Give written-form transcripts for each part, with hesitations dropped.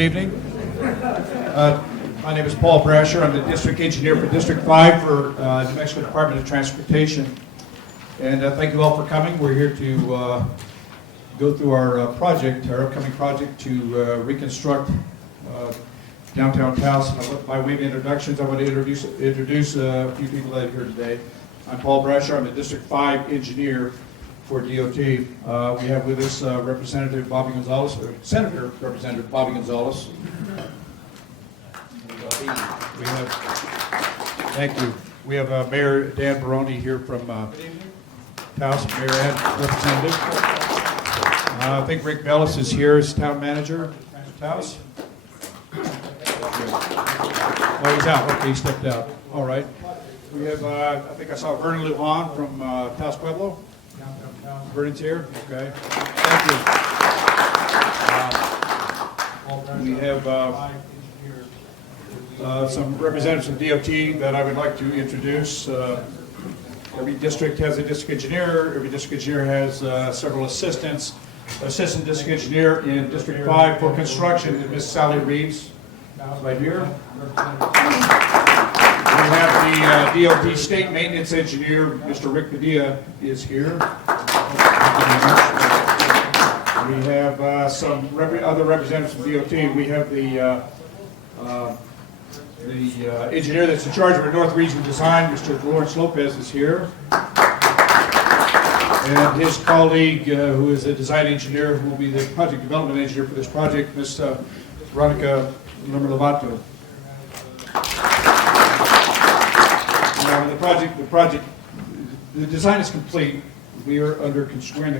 Good evening. My name is Paul Brasher. I'm the district engineer for District 5 for New Mexico Department of Transportation. And thank you all for coming. We're here to go through our upcoming project to reconstruct downtown Taos. By way of introductions, I want to introduce a few people that are here today. I'm Paul Brasher. I'm the District 5 engineer for DOT. We have with us Representative Bobby Gonzalez, or Senator Representative Bobby Gonzalez. Thank you. We have Mayor Dan Baroni here from Taos, Mayor and Representative. I think Rick Bellis is here as Town Manager of Taos. Oh, he's out. Okay, he stepped out. All right. We have, I think I saw Vernon Lujan from Taos Pueblo. Vernon's here. Okay. Thank you. We have some representatives from DOT that I would like to introduce. Every district has a district engineer. Every district engineer has several assistants. Assistant district engineer in District 5 for construction is Ms. Sally Reeves, right here. We have the DOT state maintenance engineer, Mr. Rick Padilla, is here. We have some other representatives from DOT. We have the engineer that's in charge of our North Region Design, Mr. Lawrence Lopez, is here. And his colleague, who is a design engineer, who will be the project development engineer for this project, Ms. Veronica Limmer-Lovato. The design is complete. We're in the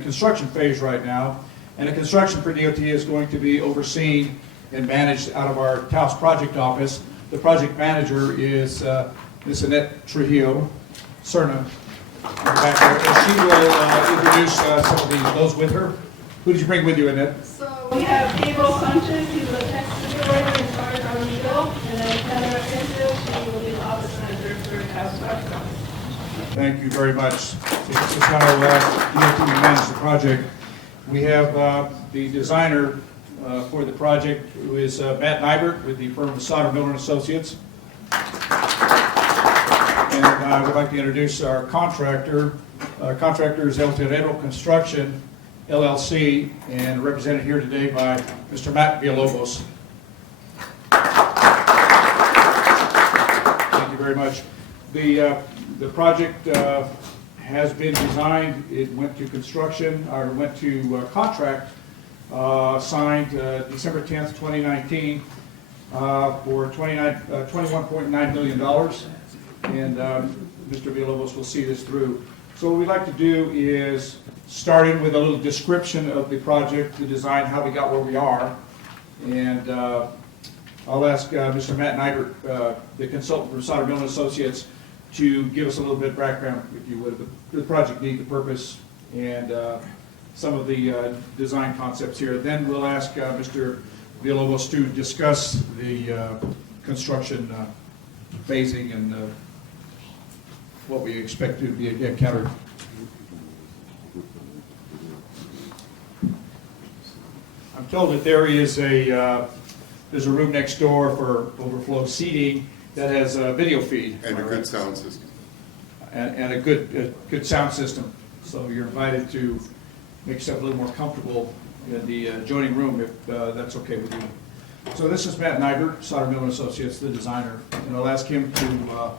construction phase right now, and the construction for DOT is going to be overseen and managed out of our Taos project office. The project manager is Ms. Annette Trujillo Cerna. And she will introduce some of those with her. Who did you bring with you, Annette? So we have Gabriel Sanchez, he's the tech supervisor in charge of Miguel, and then Heather Pinto, she will be the office manager for Taos Project. Thank you very much. So this is how DOT will manage the project. We have the designer for the project, who is Matt Nybert with the firm of Sauter Miller & Associates. And I would like to introduce our contractor. Our contractor is El Terreno Construction, LLC, and represented here today by Mr. Matt Villalobos. Thank you very much. The project has been designed. It went to construction, or went to contract, signed December 10th, 2019, for $21.9 million. And Mr. Villalobos will see this through. So what we'd like to do is start in with a little description of the project, the design, how we got where we are. And I'll ask Mr. Matt Nybert, the consultant from Sauter Miller & Associates, to give us a little bit of background, if you would, the project need, the purpose, and some of the design concepts here. Then we'll ask Mr. Villalobos to discuss the construction phasing and what we expect to be encountered. I'm told that there is there's a room next door for overflow seating that has a video feed. And a good sound system. And a good sound system. So you're invited to make yourself a little more comfortable in the adjoining room if that's okay with you. So this is Matt Nybert, Sauter Miller & Associates, the designer. And I'll ask him to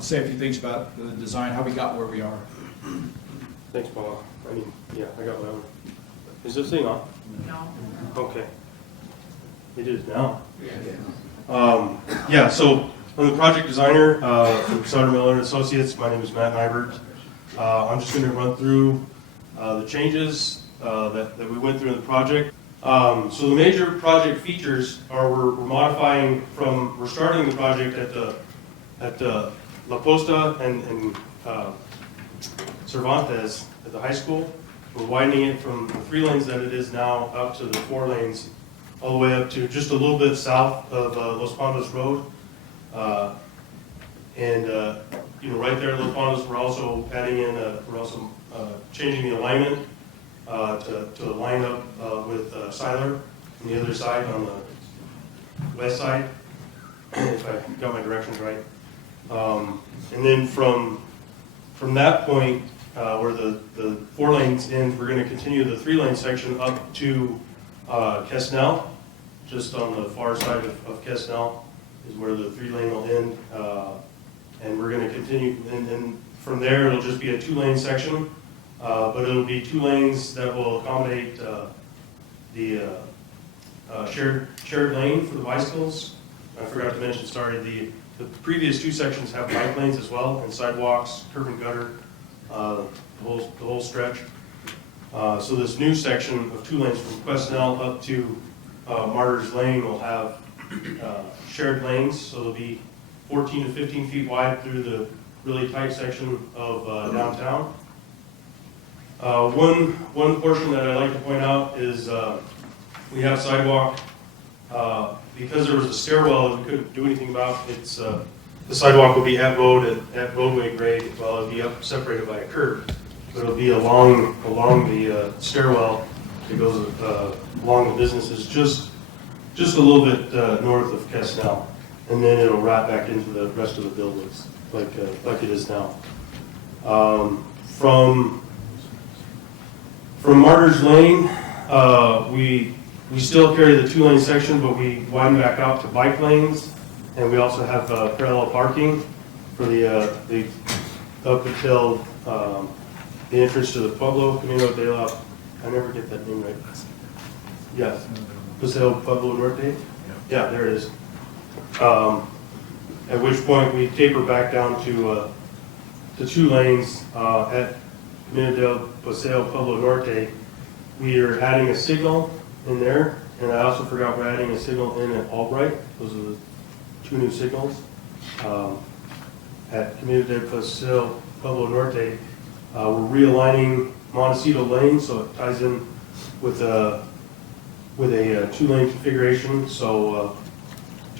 say a few things about the design, how we got where we are. Thanks, Paul. I mean, yeah, I got whatever. Is this thing on? No. Okay. It is now. Yeah, so I'm the project designer from Sauter Miller & Associates. My name is Matt Nybert. I'm just going to run through the changes that we went through in the project. So the major project features are we're starting the project at La Posta and Cervantes at the high school. We're widening it from the 3 lanes that it is now out to the 4 lanes, all the way up to just a little bit south of Los Pondos Road. Right there at Los Pondos, we're also adding in, changing the alignment to line up with Siler on the other side on west side, if I got my directions right. And then from that point, where the 4 lanes end, we're going to continue the 3-lane section up to Kesnell, just on the far side of Kesnell is where the 3-lane will end. And we're going to continue, and from there, it'll just be a 2-lane section, but it'll be 2 lanes that will accommodate the shared lane for the bicycles. I forgot to mention, sorry, the previous 2 sections have bike lanes as well, and sidewalks, curb and gutter, the whole stretch. So this new section of 2 lanes from Quesnel up to Martyrs Lane will have shared lanes, so they'll be 14 to 15 feet wide through the really tight section of downtown. One portion that I'd like to point out is we have sidewalk. Because there was a stairwell that we couldn't do anything about, it's the sidewalk will be at roadway grade, well, it'll be up separated by a curb, but it'll be along the stairwell that goes along the businesses, just a little bit north of Kesnell, and then it'll wrap back into the rest of the buildings like it is now. From Martyrs Lane, we still carry the 2-lane section, but we widen back out to bike lanes, and we also have parallel parking for the up until the entrance to the Pueblo Camino de la. I never get that name right. Yes, Paseo Pueblo Norte. Yeah, there it is. At which point we taper back down to 2 lanes at Camino del Paseo Pueblo Norte. We are adding a signal in there, and I also forgot we're adding a signal in at Albright. Those are the 2 new signals. At Camino del Paseo Pueblo Norte, we're realigning Montecito Lane so it ties in with a 2-lane configuration, so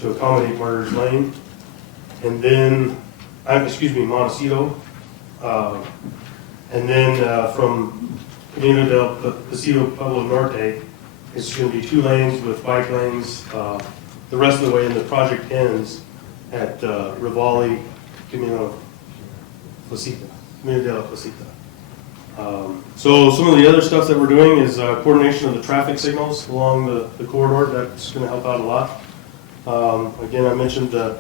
to accommodate Martyrs Lane, and then Montecito, and then from Camino del Paseo Pueblo Norte, it's going to be 2 lanes with bike lanes the rest of the way, and the project ends at Rivali Camino de la Placita. So some of the other stuff that we're doing is coordination of the traffic signals along the corridor. That's going to help out a lot. Again, I mentioned the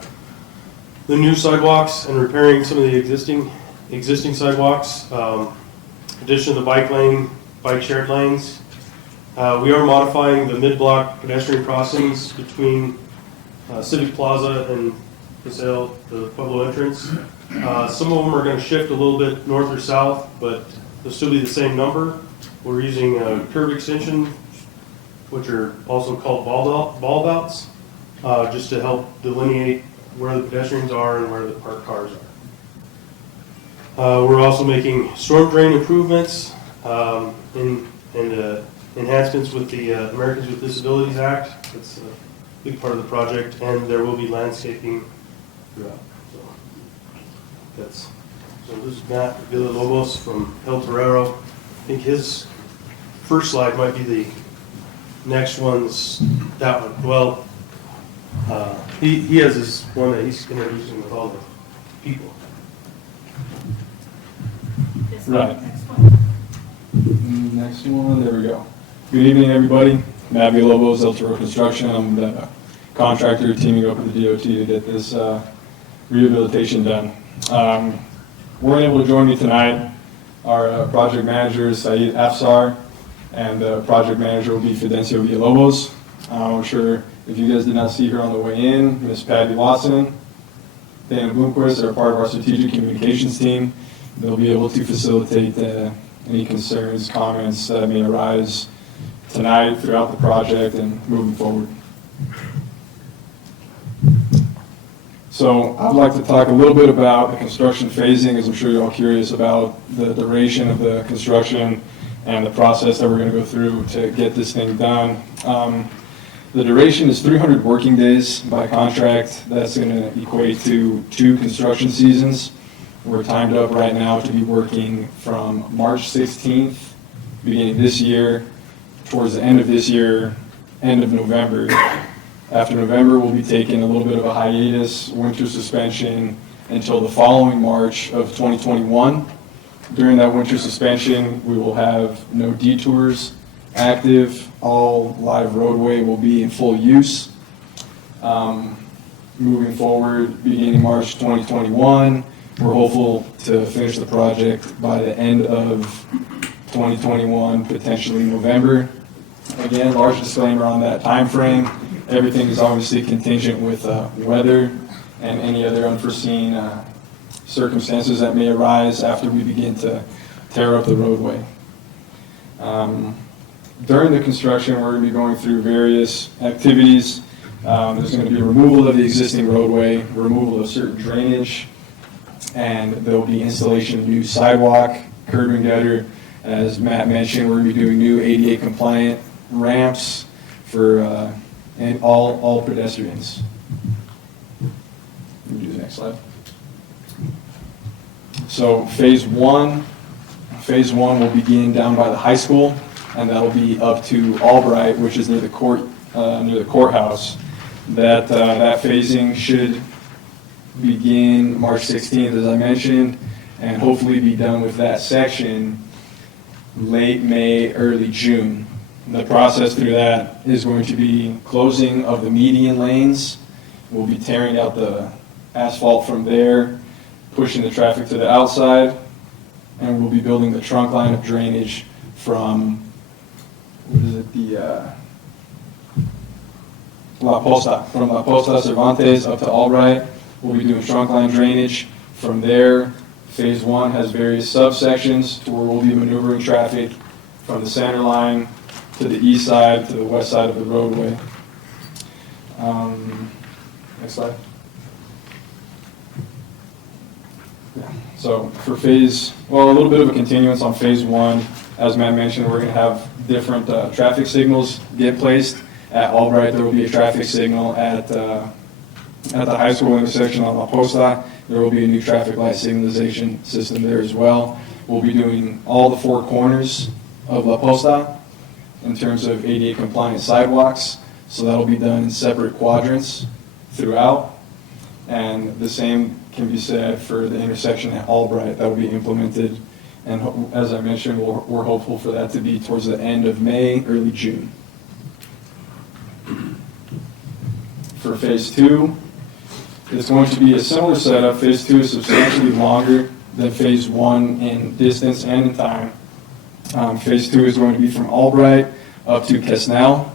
new sidewalks and repairing some of the existing sidewalks. Addition of the bike shared lanes. We are modifying the mid-block pedestrian crossings between Civic Plaza and Paseo, the Pueblo entrance. Some of them are going to shift a little bit north or south, but they'll still be the same number. We're using curb extension, which are also called ball belts, just to help delineate where the pedestrians are and where the parked cars are. We're also making storm drain improvements and enhancements with the Americans with Disabilities Act. That's a big part of the project, and there will be landscaping throughout. So this is Matt Villalobos from El Torero. I think his first slide might be the next one's that one. Well, he has this one that he's introducing with all the people. Right. Next one, there we go. Good evening, everybody. Matt Villalobos, El Toro Construction. I'm the contractor teaming up with the DOT to get this rehabilitation done. Weren't able to join me tonight. Our project manager is Saeed Afsar, and the project manager will be Fidencio Villalobos. I'm sure if you guys did not see her on the way in, Miss Patty Watson, Dana Bloomquist are part of our strategic communications team. They'll be able to facilitate any concerns, comments that may arise tonight throughout the project and moving forward. So I'd like to talk a little bit about the construction phasing, as I'm sure you're all curious about the duration of the construction and the process that we're going to go through to get this thing done. The duration is 300 working days by contract. That's going to equate to 2 construction seasons. We're timed up right now to be working from March 16th, beginning this year, towards the end of this year, end of November, After November, we'll be taking a little bit of a hiatus, winter suspension, until the following March of 2021. During that winter suspension, we will have no detours active. All live roadway will be in full use. Moving forward, beginning March 2021, we're hopeful to finish the project by the end of 2021, potentially November. Again, large disclaimer on that time frame. Everything is obviously contingent with weather and any other unforeseen circumstances that may arise after we begin to tear up the roadway. During the construction, we're going to be going through various activities. There's going to be removal of the existing roadway, removal of certain drainage, and there will be installation of new sidewalk, curb and gutter. As Matt mentioned, we're going to be doing new ADA compliant ramps for and all pedestrians. Let me do the next slide. So phase one will begin down by the high school, and that'll be up to Albright, which is near the courthouse. That phasing should begin March 16th, as I mentioned, and hopefully be done with that section late May, early June. The process through that is going to be closing of the median lanes. We'll be tearing out the asphalt from there, pushing the traffic to the outside, and we'll be building the trunk line of drainage from, La Posta Cervantes up to Albright. We'll be doing trunk line drainage. From there, phase one has various subsections to where we'll be maneuvering traffic from the center line to the east side, to the west side of the roadway. Next slide. Yeah. So for a little bit of a continuance on phase one. As Matt mentioned, we're going to have different traffic signals get placed. At Albright, there will be a traffic signal at the high school intersection on La Posta. There will be a new traffic light signalization system there as well. We'll be doing all the four corners of La Posta in terms of ADA compliant sidewalks. So that'll be done in separate quadrants throughout. And the same can be said for the intersection at Albright. That will be implemented. And as I mentioned, we're hopeful for that to be towards the end of May, early June. For phase two, it's going to be a similar setup. Phase two is substantially longer than phase one in distance and in time. Phase two is going to be from Albright up to Quesnel.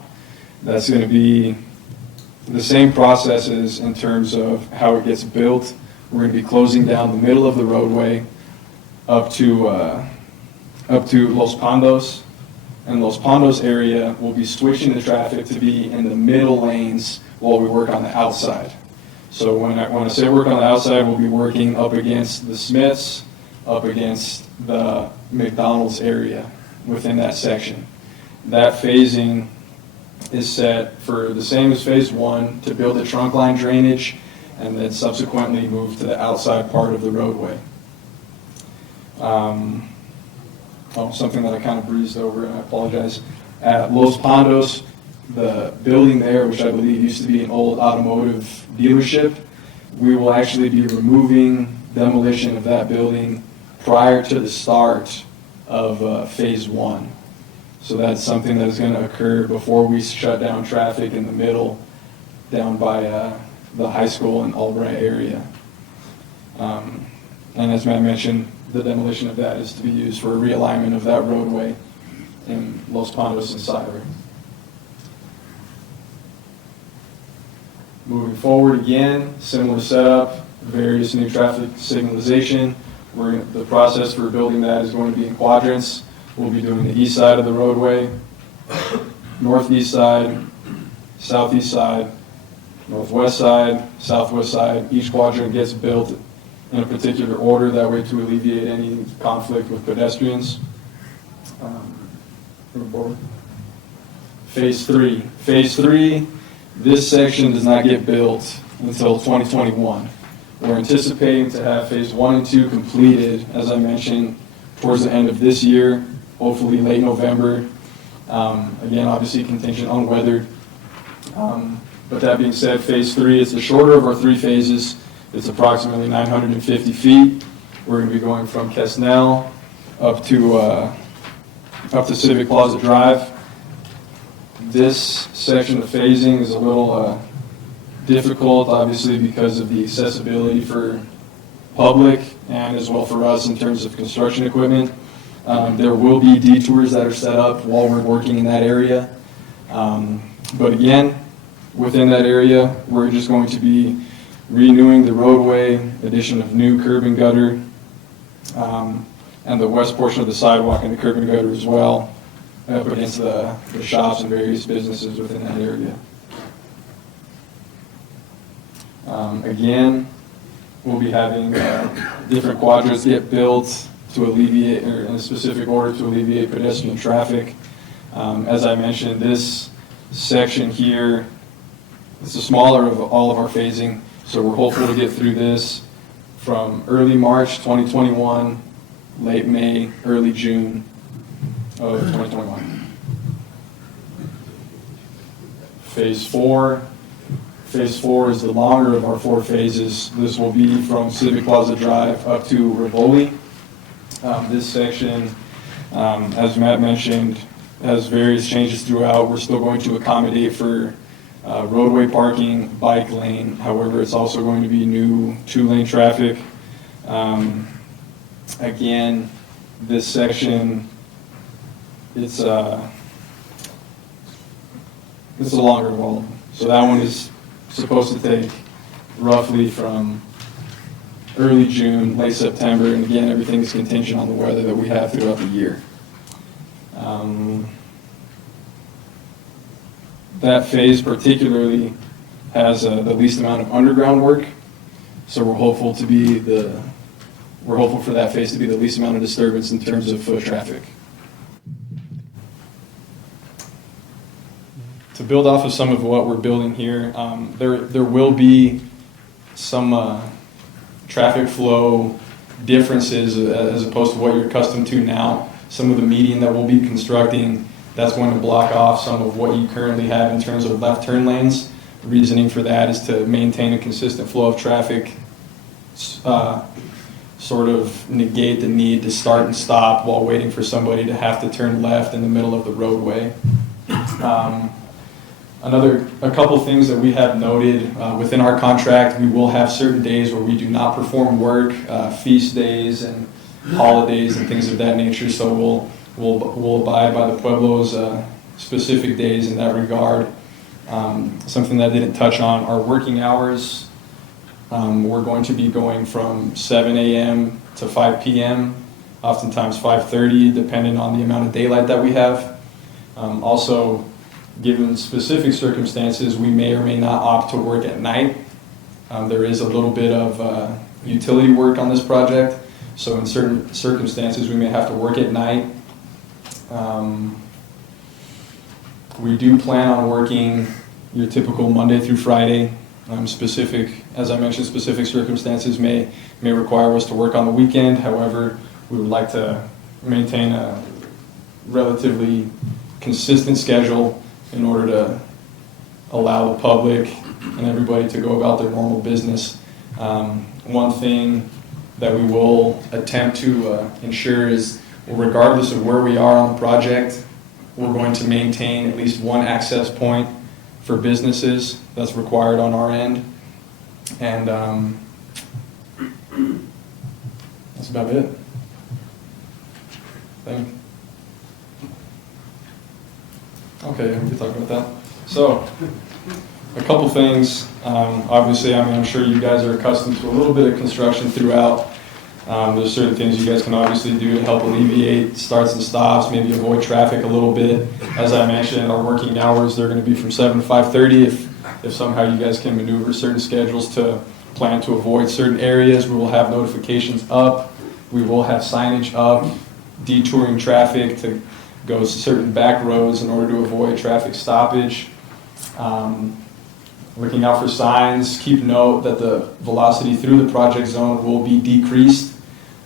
That's going to be the same processes in terms of how it gets built. We're going to be closing down the middle of the roadway up to Los Pandos. And Los Pandos area will be switching the traffic to be in the middle lanes while we work on the outside. So when I say work on the outside, we'll be working up against the Smiths, up against the McDonald's area within that section. That phasing is set for the same as phase one, to build the trunk line drainage and then subsequently move to the outside part of the roadway. Something that I kind of breezed over, and I apologize. At Los Pandos, the building there, which I believe used to be an old automotive dealership, we will actually be removing demolition of that building prior to the start of phase one. So that's something that is going to occur before we shut down traffic in the middle down by the high school and Albright area. And as Matt mentioned, the demolition of that is to be used for a realignment of that roadway in Los Pandos and Cyber. Moving forward again, similar setup, various new traffic signalization. The process for building that is going to be in quadrants. We'll be doing the east side of the roadway, northeast side, southeast side, northwest side, southwest side. Each quadrant gets built in a particular order, that way to alleviate any conflict with pedestrians. Phase three. Phase three, this section does not get built until 2021. We're anticipating to have phase one and two completed, as I mentioned, towards the end of this year, hopefully late November. Again, obviously contingent on weather. But that being said, phase 3 is the shorter of our 3 phases. It's approximately 950 feet. We're going to be going from Kesnell up to Civic Plaza Drive. This section of phasing is a little difficult, obviously, because of the accessibility for public and as well for us in terms of construction equipment. There will be detours that are set up while we're working in that area. But again, within that area, we're just going to be renewing the roadway, addition of new curb and gutter, and the west portion of the sidewalk and the curb and gutter as well, up against the shops and various businesses within that area. Again, we'll be having different quadrants get built to alleviate, or in a specific order to alleviate pedestrian traffic. As I mentioned, this section here, it's the smaller of all of our phasing, so we're hopeful to get through this from early March 2021, late May, early June of 2021. Phase 4 is the longer of our 4 phases. This will be from Civic Plaza Drive up to Rivoli. This section, as Matt mentioned, has various changes throughout. We're still going to accommodate for roadway parking, bike lane. However, it's also going to be new 2-lane traffic. Again, this section, it's a longer wall. So that one is supposed to take roughly from early June, late September, and again, everything is contingent on the weather that we have throughout the year. That phase particularly has the least amount of underground work, so we're hopeful for that phase to be the least amount of disturbance in terms of foot traffic. To build off of some of what we're building here, there will be some traffic flow differences as opposed to what you're accustomed to now. Some of the median that we'll be constructing, that's going to block off some of what you currently have in terms of left turn lanes. The reasoning for that is to maintain a consistent flow of traffic, sort of negate the need to start and stop while waiting for somebody to have to turn left in the middle of the roadway. A couple things that we have noted within our contract, we will have certain days where we do not perform work, feast days and holidays and things of that nature. So we'll abide by the Pueblo's specific days in that regard. Something that I didn't touch on, our working hours. We're going to be going from 7 a.m. to 5 p.m., oftentimes 5:30, depending on the amount of daylight that we have. Also, given specific circumstances, we may or may not opt to work at night. There is a little bit of utility work on this project, so in certain circumstances we may have to work at night. We do plan on working your typical Monday through Friday. As I mentioned, specific circumstances may require us to work on the weekend. However, we would like to maintain a relatively consistent schedule in order to allow the public and everybody to go about their normal business. One thing that we will attempt to ensure is, regardless of where we are on the project, we're going to maintain at least one access point for businesses that's required on our end. And that's about it. Thank you. Okay, we can talk about that. So, a couple things. Obviously, I'm sure you guys are accustomed to a little bit of construction throughout. There's certain things you guys can obviously do to help alleviate starts and stops, maybe avoid traffic a little bit. As I mentioned, our working hours, they're going to be from 7 to 5:30. If somehow you guys can maneuver certain schedules to plan to avoid certain areas, we will have notifications up. We will have signage up, detouring traffic to go certain back roads in order to avoid traffic stoppage. Looking out for signs, keep note that the velocity through the project zone will be decreased.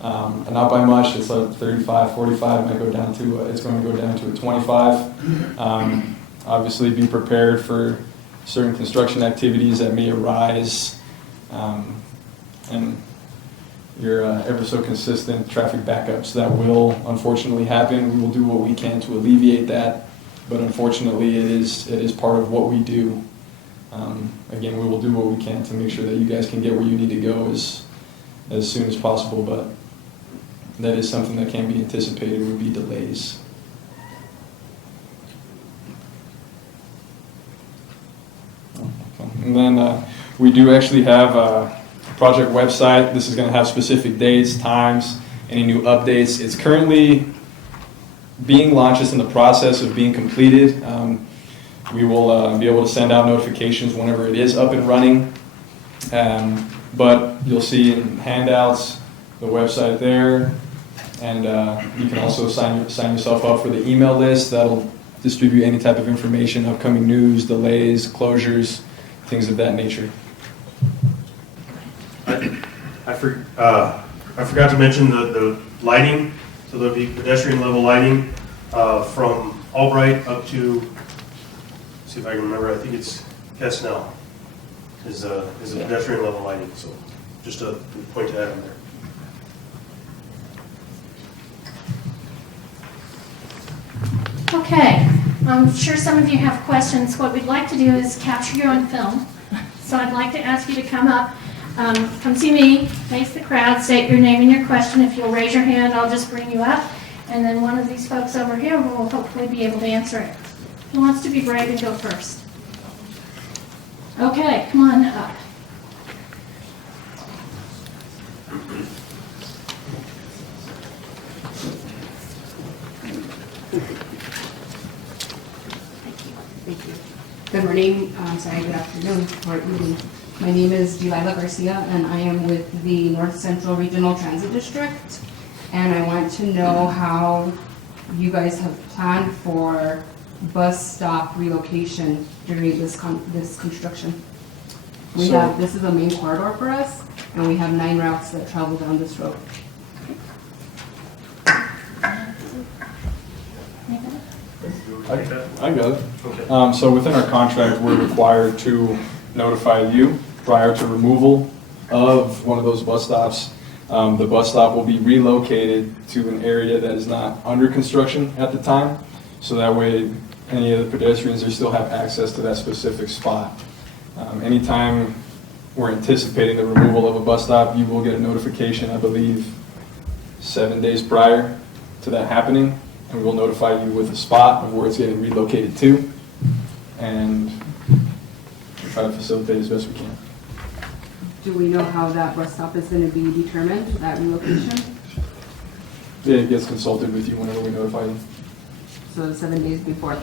Not by much, it's like 35, 45, it might go down to, it's going to go down to a 25. Obviously be prepared for certain construction activities that may arise, and your ever so consistent traffic backups that will unfortunately happen. We will do what we can to alleviate that, but unfortunately it is part of what we do. Again, we will do what we can to make sure that you guys can get where you need to go as soon as possible, but that is something that can be anticipated, would be delays. And then we do actually have a project website. This is going to have specific dates, times, any new updates. It's currently being launched. It's in the process of being completed. We will be able to send out notifications whenever it is up and running. But you'll see in handouts the website there, and you can also sign yourself up for the email list. That'll distribute any type of information, upcoming news, delays, closures, things of that nature. I forgot to mention the lighting. So there'll be pedestrian level lighting from Albright up to, see if I can remember, I think it's Kesnell is a pedestrian level lighting. So just a point to add in there. Okay, I'm sure some of you have questions. What we'd like to do is capture you on film. So I'd like to ask you to come up, come see me, face the crowd, state your name and your question. If you'll raise your hand, I'll just bring you up. And then one of these folks over here will hopefully be able to answer it. Who wants to be brave and go first? Okay, come on up. Thank you. Good morning, good afternoon, or evening. My name is Delilah Garcia, and I am with the North Central Regional Transit District. And I want to know how you guys have planned for bus stop relocation during this construction. This is a main corridor for us, and we have 9 routes that travel down this road. I got it. Okay. So within our contract, we're required to notify you prior to removal of one of those bus stops. The bus stop will be relocated to an area that is not under construction at the time, so that way any of the pedestrians, they still have access to that specific spot. Anytime we're anticipating the removal of a bus stop, you will get a notification, I believe, 7 days prior to that happening, and we'll notify you with a spot of where it's getting relocated to, and we'll try to facilitate as best we can. Do we know how that bus stop is going to be determined, that relocation? Yeah, it gets consulted with you whenever we notify you. So 7 days before.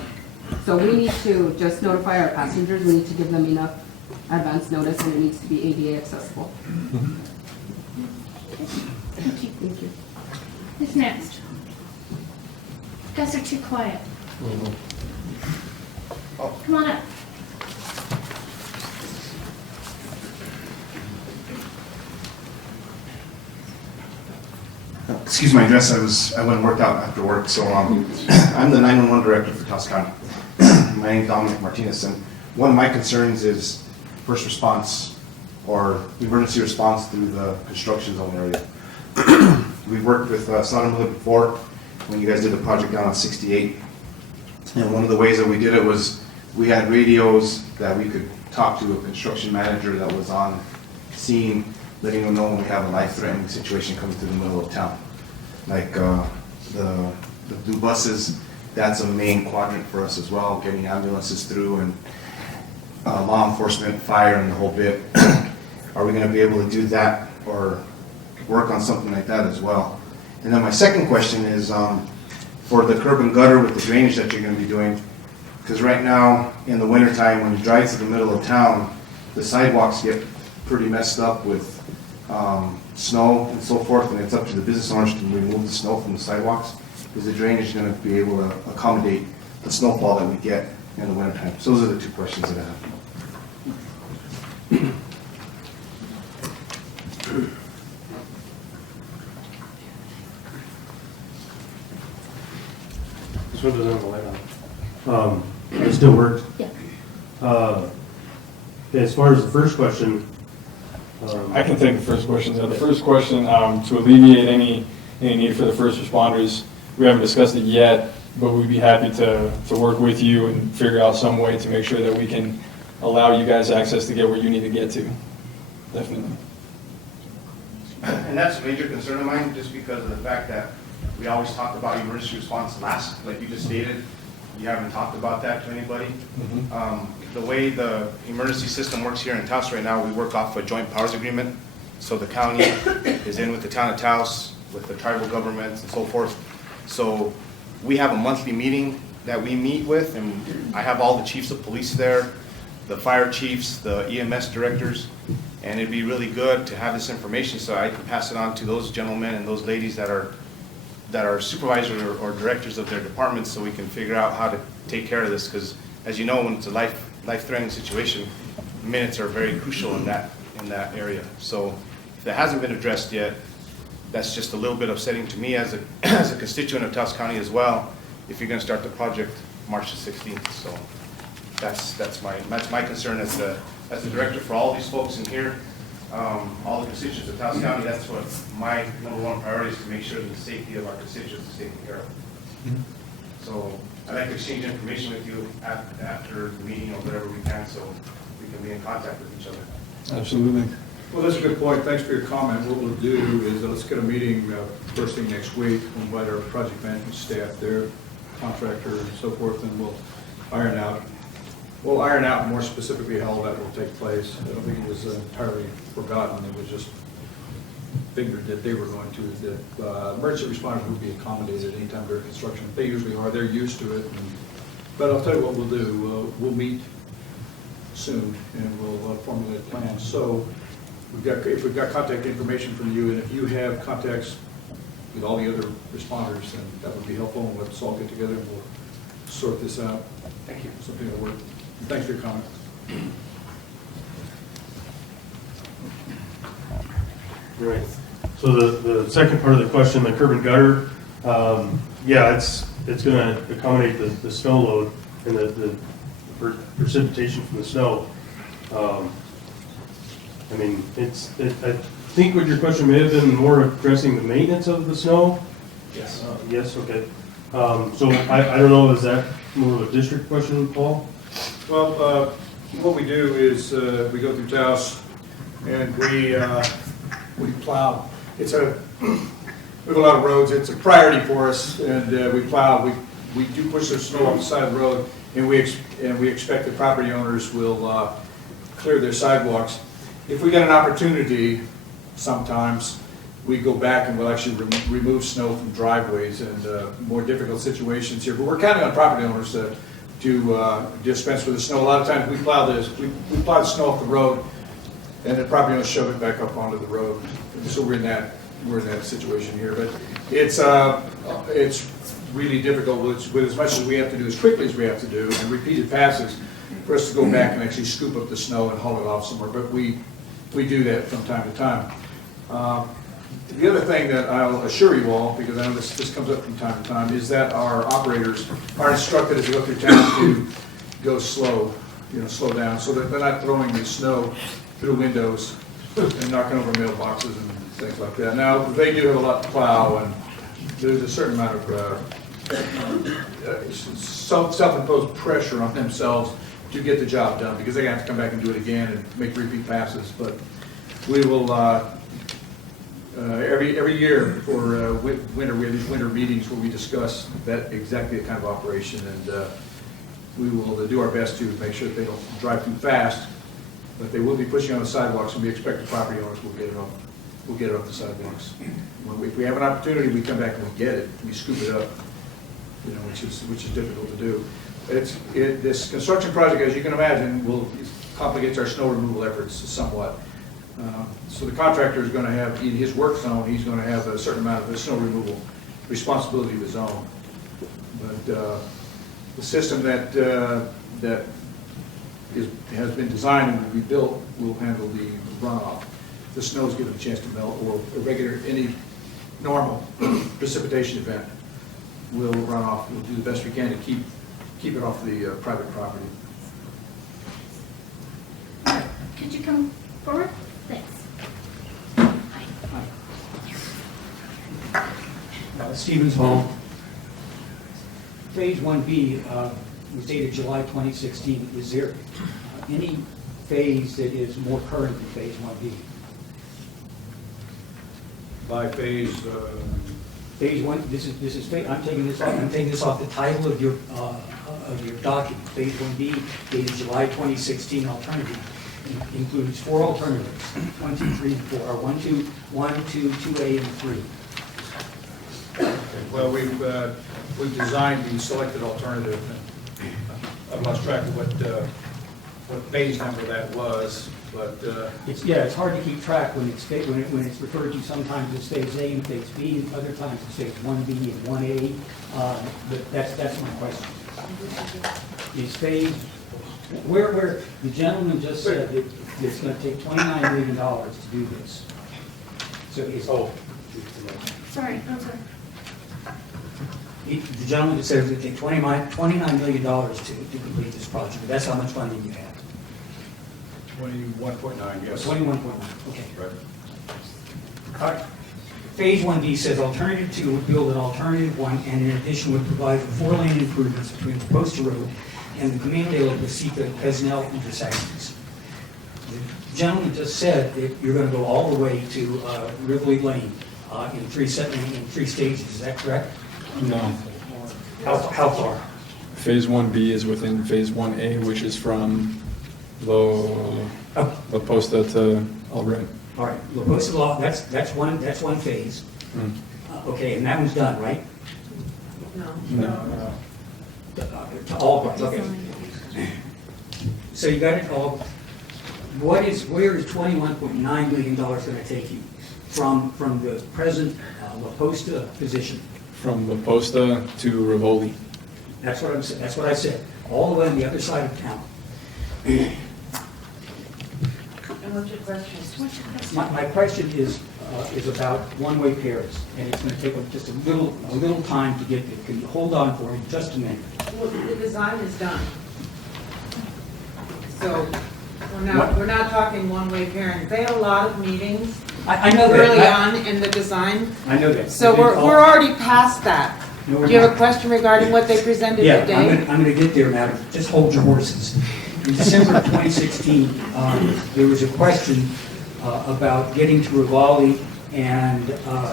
So we need to just notify our passengers, we need to give them enough advance notice, and it needs to be ADA accessible. Thank you. Who's next? You guys are too quiet. Come on up. Excuse my dress, I went and worked out after work, so I'm the 911 director for Taos County. My name is Dominic Martinez, and one of my concerns is first response or emergency response through the construction zone area. We've worked with Sodom Hill before when you guys did the project down on 68, and one of the ways that we did it was we had radios that we could talk to a construction manager that was on scene, letting them know when we have a life-threatening situation coming through the middle of town. Like the blue buses, that's a main quadrant for us as well, getting ambulances through and law enforcement, fire, and the whole bit. Are we going to be able to do that or work on something like that as well? And then my second question is for the curb and gutter with the drainage that you're going to be doing, because right now in the wintertime when you drive through the middle of town, the sidewalks get pretty messed up with snow and so forth, and it's up to the business owners to remove the snow from the sidewalks. Is the drainage going to be able to accommodate the snowfall that we get in the wintertime? So those are the two questions that I have. This one doesn't have a light on. It still works? Yeah. Okay, as far as the first question, I can take the first question. So the first question, to alleviate any need for the first responders, we haven't discussed it yet, but we'd be happy to work with you and figure out some way to make sure that we can allow you guys access to get where you need to get to. Definitely. And that's a major concern of mine, just because of the fact that we always talked about emergency response last, like you just stated. You haven't talked about that to anybody. The way the emergency system works here in Taos right now, we work off a joint powers agreement. So the county is in with the town of Taos, with the tribal governments and so forth. So we have a monthly meeting that we meet with, and I have all the chiefs of police there, the fire chiefs, the EMS directors, and it'd be really good to have this information so I can pass it on to those gentlemen and those ladies that are supervisors or directors of their departments, so we can figure out how to take care of this, because as you know, when it's a life-threatening situation, minutes are very crucial in that area. So if that hasn't been addressed yet, that's just a little bit upsetting to me as a constituent of Taos County as well, if you're going to start the project March the 16th. So that's my concern as the director for all these folks in here, all the constituents of Taos County. That's what my #1 priority is, to make sure that the safety of our constituents is taken care of. So I'd like to exchange information with you after the meeting or whatever we can, so we can be in contact with each other. Absolutely. Well, that's a good point. Thanks for your comment. What we'll do is let's get a meeting first thing next week. We'll invite our project management staff there, contractor and so forth, and we'll iron out more specifically how that will take place. I don't think it was entirely forgotten. It was just figured that they were going to, that emergency responders would be accommodated anytime during construction. They usually are. They're used to it. But I'll tell you what we'll do. We'll meet soon and we'll formulate a plan. So if we've got contact information from you, and if you have contacts with all the other responders, then that would be helpful, and let's all get together and we'll sort this out. Thank you. Something that'll work. Thanks for your comment. right. So the second part of the question, the curb and gutter, yeah, it's going to accommodate the snow load and the precipitation from the snow. I mean, I think what your question may have been more addressing the maintenance of the snow. Yes. Yes, okay. So I don't know, is that more of a district question, Paul? Well, what we do is we go through Taos and we plow. We have a lot of roads. It's a priority for us, and we plow. We do push the snow off the side of the road, and we expect the property owners will clear their sidewalks. If we get an opportunity, sometimes we go back and we'll actually remove snow from driveways and more difficult situations here. But we're counting on property owners to dispense with the snow. A lot of times we plow the snow off the road, and the property owners shove it back up onto the road. And so we're in that situation here. But it's really difficult with as much as we have to do, as quickly as we have to do, and repeated passes, for us to go back and actually scoop up the snow and haul it off somewhere. But we do that from time to time. The other thing that I'll assure you all, because I know this comes up from time to time, is that our operators are instructed as they go through town to go slow, slow down, so that they're not throwing the snow through windows and knocking over mailboxes and things like that. Now, they do have a lot to plow, and there's a certain amount of self-imposed pressure on themselves to get the job done, because they're going to have to come back and do it again and make repeat passes. But we will, every year for winter, we have these winter meetings where we discuss exactly the kind of operation, and we will do our best to make sure that they don't drive too fast, but they will be pushing on the sidewalks, and we expect the property owners will get it off. We'll get it off the sidewalks. If we have an opportunity, we come back and we get it, we scoop it up, which is difficult to do. This construction project, as you can imagine, complicates our snow removal efforts somewhat. So the contractor is going to have, in his work zone, he's going to have a certain amount of the snow removal responsibility of his own. But the system that has been designed and will be built will handle the runoff. The snow is given a chance to melt, or any normal precipitation event will run off. We'll do the best we can to keep it off the private property. Could you come forward? Thanks. Stevens Hall. Phase 1B was dated July 2016. Is there any phase that is more current than Phase 1B? By phase, Phase 1, this is, I'm taking this off the title of your document. Phase 1B dated July 2016 alternative includes 4 alternatives, 1, 2, 3, and 4, or 1, 2, 2A, and 3. well, we've designed the selected alternative. I've lost track of what phase number that was, but It's hard to keep track when it's referred to sometimes as Phase A and Phase B, and other times it's Phase 1B and 1A. But that's my question. Is phase, where the gentleman just said that it's going to take $29 million to do this. So is, Sorry, I'm sorry. the gentleman just said it's going to take $29 million to complete this project. That's how much funding you have. 21.9, yes. 21.9, okay. Right. All right. Phase 1D says alternative 2 would build an alternative 1, and in addition would provide for 4-lane improvements between the Poster Road and the Camino de Pasica Pesnel intersections. The gentleman just said that you're going to go all the way to Rivoli Lane in 3 stages. Is that correct? No. How far? Phase 1B is within Phase 1A, which is from La Posta to Albright. All right. La Posta Law. That's one phase. Mm. Okay, and that one's done, right? No. To Albright. Okay. So you got it all. Where is $21.9 million going to take you from the present La Posta position? From La Posta to Rivoli. That's what I'm saying. That's what I said. All the way on the other side of town. And what's your question? My question is about one-way pairs, and it's going to take just a little time to get there. Can you hold on for me just a minute? Well, the design is done. So we're not talking one-way pairing. They had a lot of meetings I know that. early on in the design. I know that. So we're already past that. No, we're Do you have not. a question regarding what they presented Yeah, today? I'm going to get there, madam. Just hold your horses. In December of 2016, there was a question about getting to Rivoli and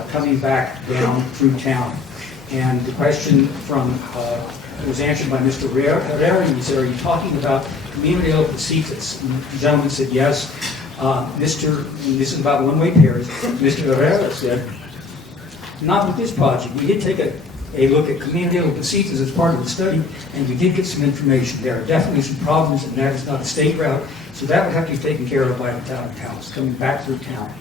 coming back down through town. And the question was answered by Mr. Herrera, and he said, are you talking about Camino de Pasitas? And the gentleman said, yes. This is about one-way pairs. Mr. Herrera said, not with this project. We did take a look at Camino de Pasitas as part of the study, and we did get some information. There are definitely some problems, and that is not a state route, so that would have to be taken care of by the town of Taos, coming back through town.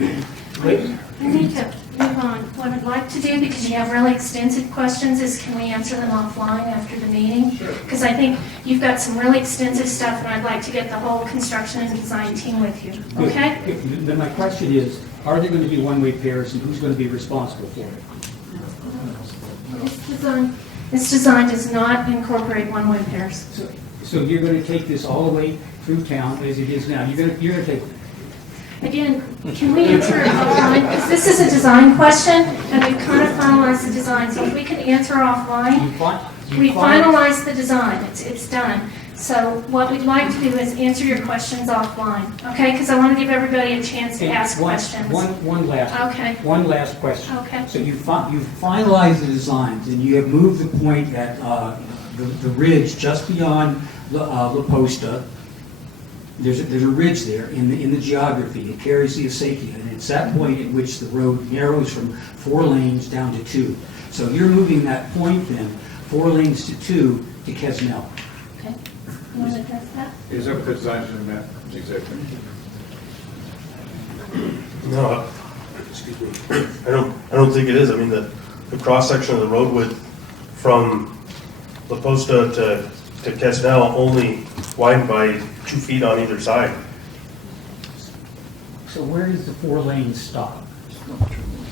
I need to move on. What I'd like to do, because you have really extensive questions, is can we answer them offline after the meeting? Because I think you've got some really extensive stuff, and I'd like to get the whole construction and design team with you. Okay? Good. Then my question is, are there going to be one-way pairs, and who's going to be responsible for it? This design does not incorporate one-way pairs. So you're going to take this all the way through town as it is now? You're going to take... Again, can we answer it offline? Because this is a design question, and we've kind of finalized the design. So if we can answer offline, we finalized the design. It's done. So what we'd like to do is answer your questions offline, okay? Because I want to give everybody a chance to ask questions. One last question. Okay. So you've finalized the designs, and you have moved the point that the ridge just beyond La Posta, there's a ridge there in the geography. It carries the acequia, and it's that point at which the road narrows from 4 lanes down to 2. So you're moving that point then, 4 lanes to 2 to Quesnel. Okay. You want to address that? Is that what the design is meant? Exactly. No, excuse me. I don't think it is. I mean, the cross-section of the road width from La Posta to Quesnel only widened by 2 feet on either side. So where does the 4 lanes stop?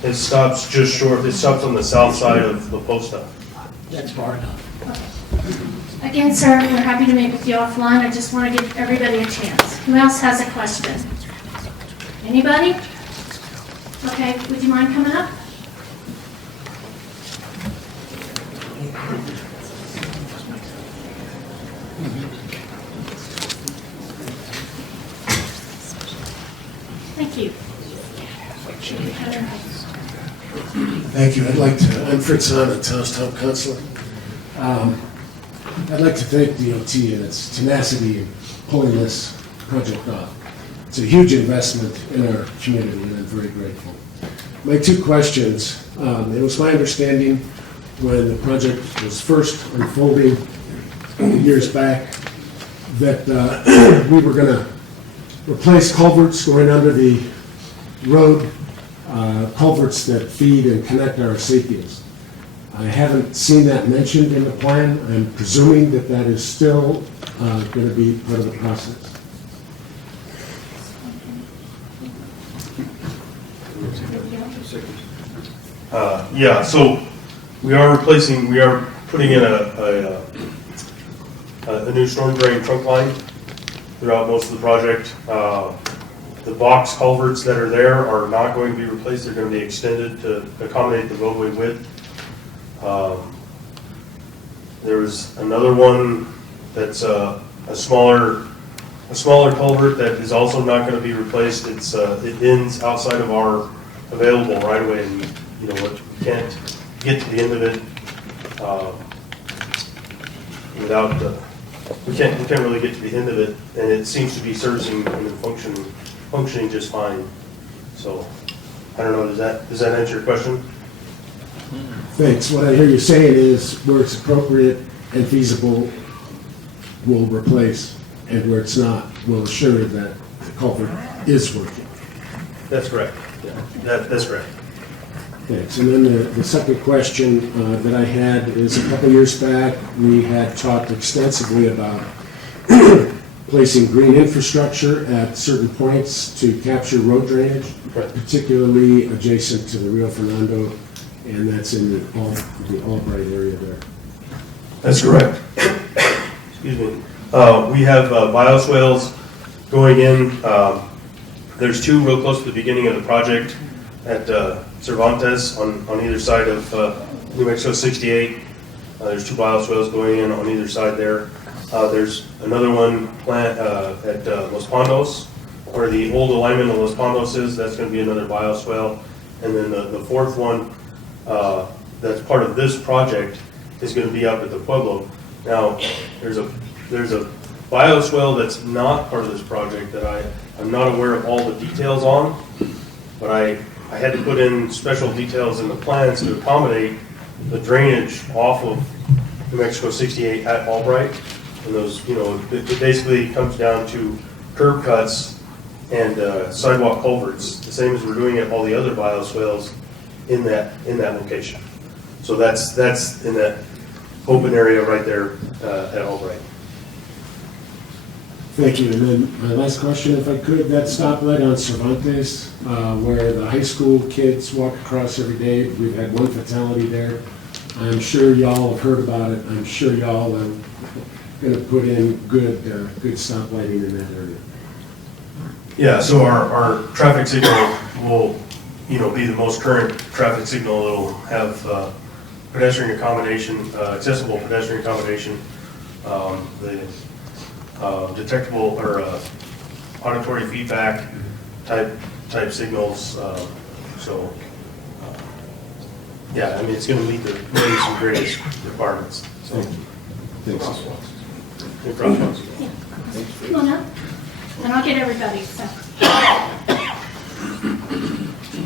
It stops just short, it stops on the south side of La Posta. That's far enough. Again, sir, we're happy to meet with you offline. I just want to give everybody a chance. Who else has a question? Anybody? Okay, would you mind coming up? Thank you. Thank you. I'm Fritz Hahn, a Taos Town Councilor. I'd like to thank DOT and its tenacity in pulling this project off. It's a huge investment in our community, and I'm very grateful. My two questions. It was my understanding when the project was first unfolding years back that we were going to replace culverts going under the road, culverts that feed and connect our acequias. I haven't seen that mentioned in the plan. I'm presuming that that is still going to be part of the process. Yeah, so we are putting in a new storm drain trunk line throughout most of the project. The box culverts that are there are not going to be replaced. They're going to be extended to accommodate the roadway width. There was another one that's a smaller culvert that is also not going to be replaced. It ends outside of our available right of way, and we can't get to the end of it we can't really get to the end of it, and it seems to be servicing and functioning just fine. So I don't know. Does that answer your question? Thanks. What I hear you saying is where it's appropriate and feasible, we'll replace, and where it's not, we'll assure that the culvert is working. That's correct. Yeah, that's correct. Thanks. And then the second question that I had is a couple years back, we had talked extensively about placing green infrastructure at certain points to capture road drainage, Right. particularly adjacent to the Rio Fernando, and that's in the Albright area there. That's correct. Excuse me. We have bioswales going in. There's two real close to the beginning of the project at Cervantes on either side of New Mexico 68. There's two bioswales going in on either side there. There's another one plant at Los Pondos, where the old alignment of Los Pondos is. That's going to be another bioswale. And then the fourth one that's part of this project is going to be up at the Pueblo. Now, there's a bioswale that's not part of this project that I'm not aware of all the details on, but I had to put in special details in the plans to accommodate the drainage off of New Mexico 68 at Albright. And those, it basically comes down to curb cuts and sidewalk culverts, the same as we're doing at all the other bioswales in that location. So that's in that open area right there at Albright. Thank you. And then my last question, if I could, that stoplight on Cervantes, where the high school kids walk across every day, we've had one fatality there. I'm sure y'all have heard about it. I'm sure y'all are going to put in good stoplighting in that area. Yeah, so our traffic signal will, be the most current traffic signal. It'll have pedestrian accommodation, accessible pedestrian accommodation, the detectable or auditory feedback type signals. Yeah, I mean, it's going to meet the latest and greatest requirements. So, Thanks. crosswalks. Come on up, and I'll get everybody, so.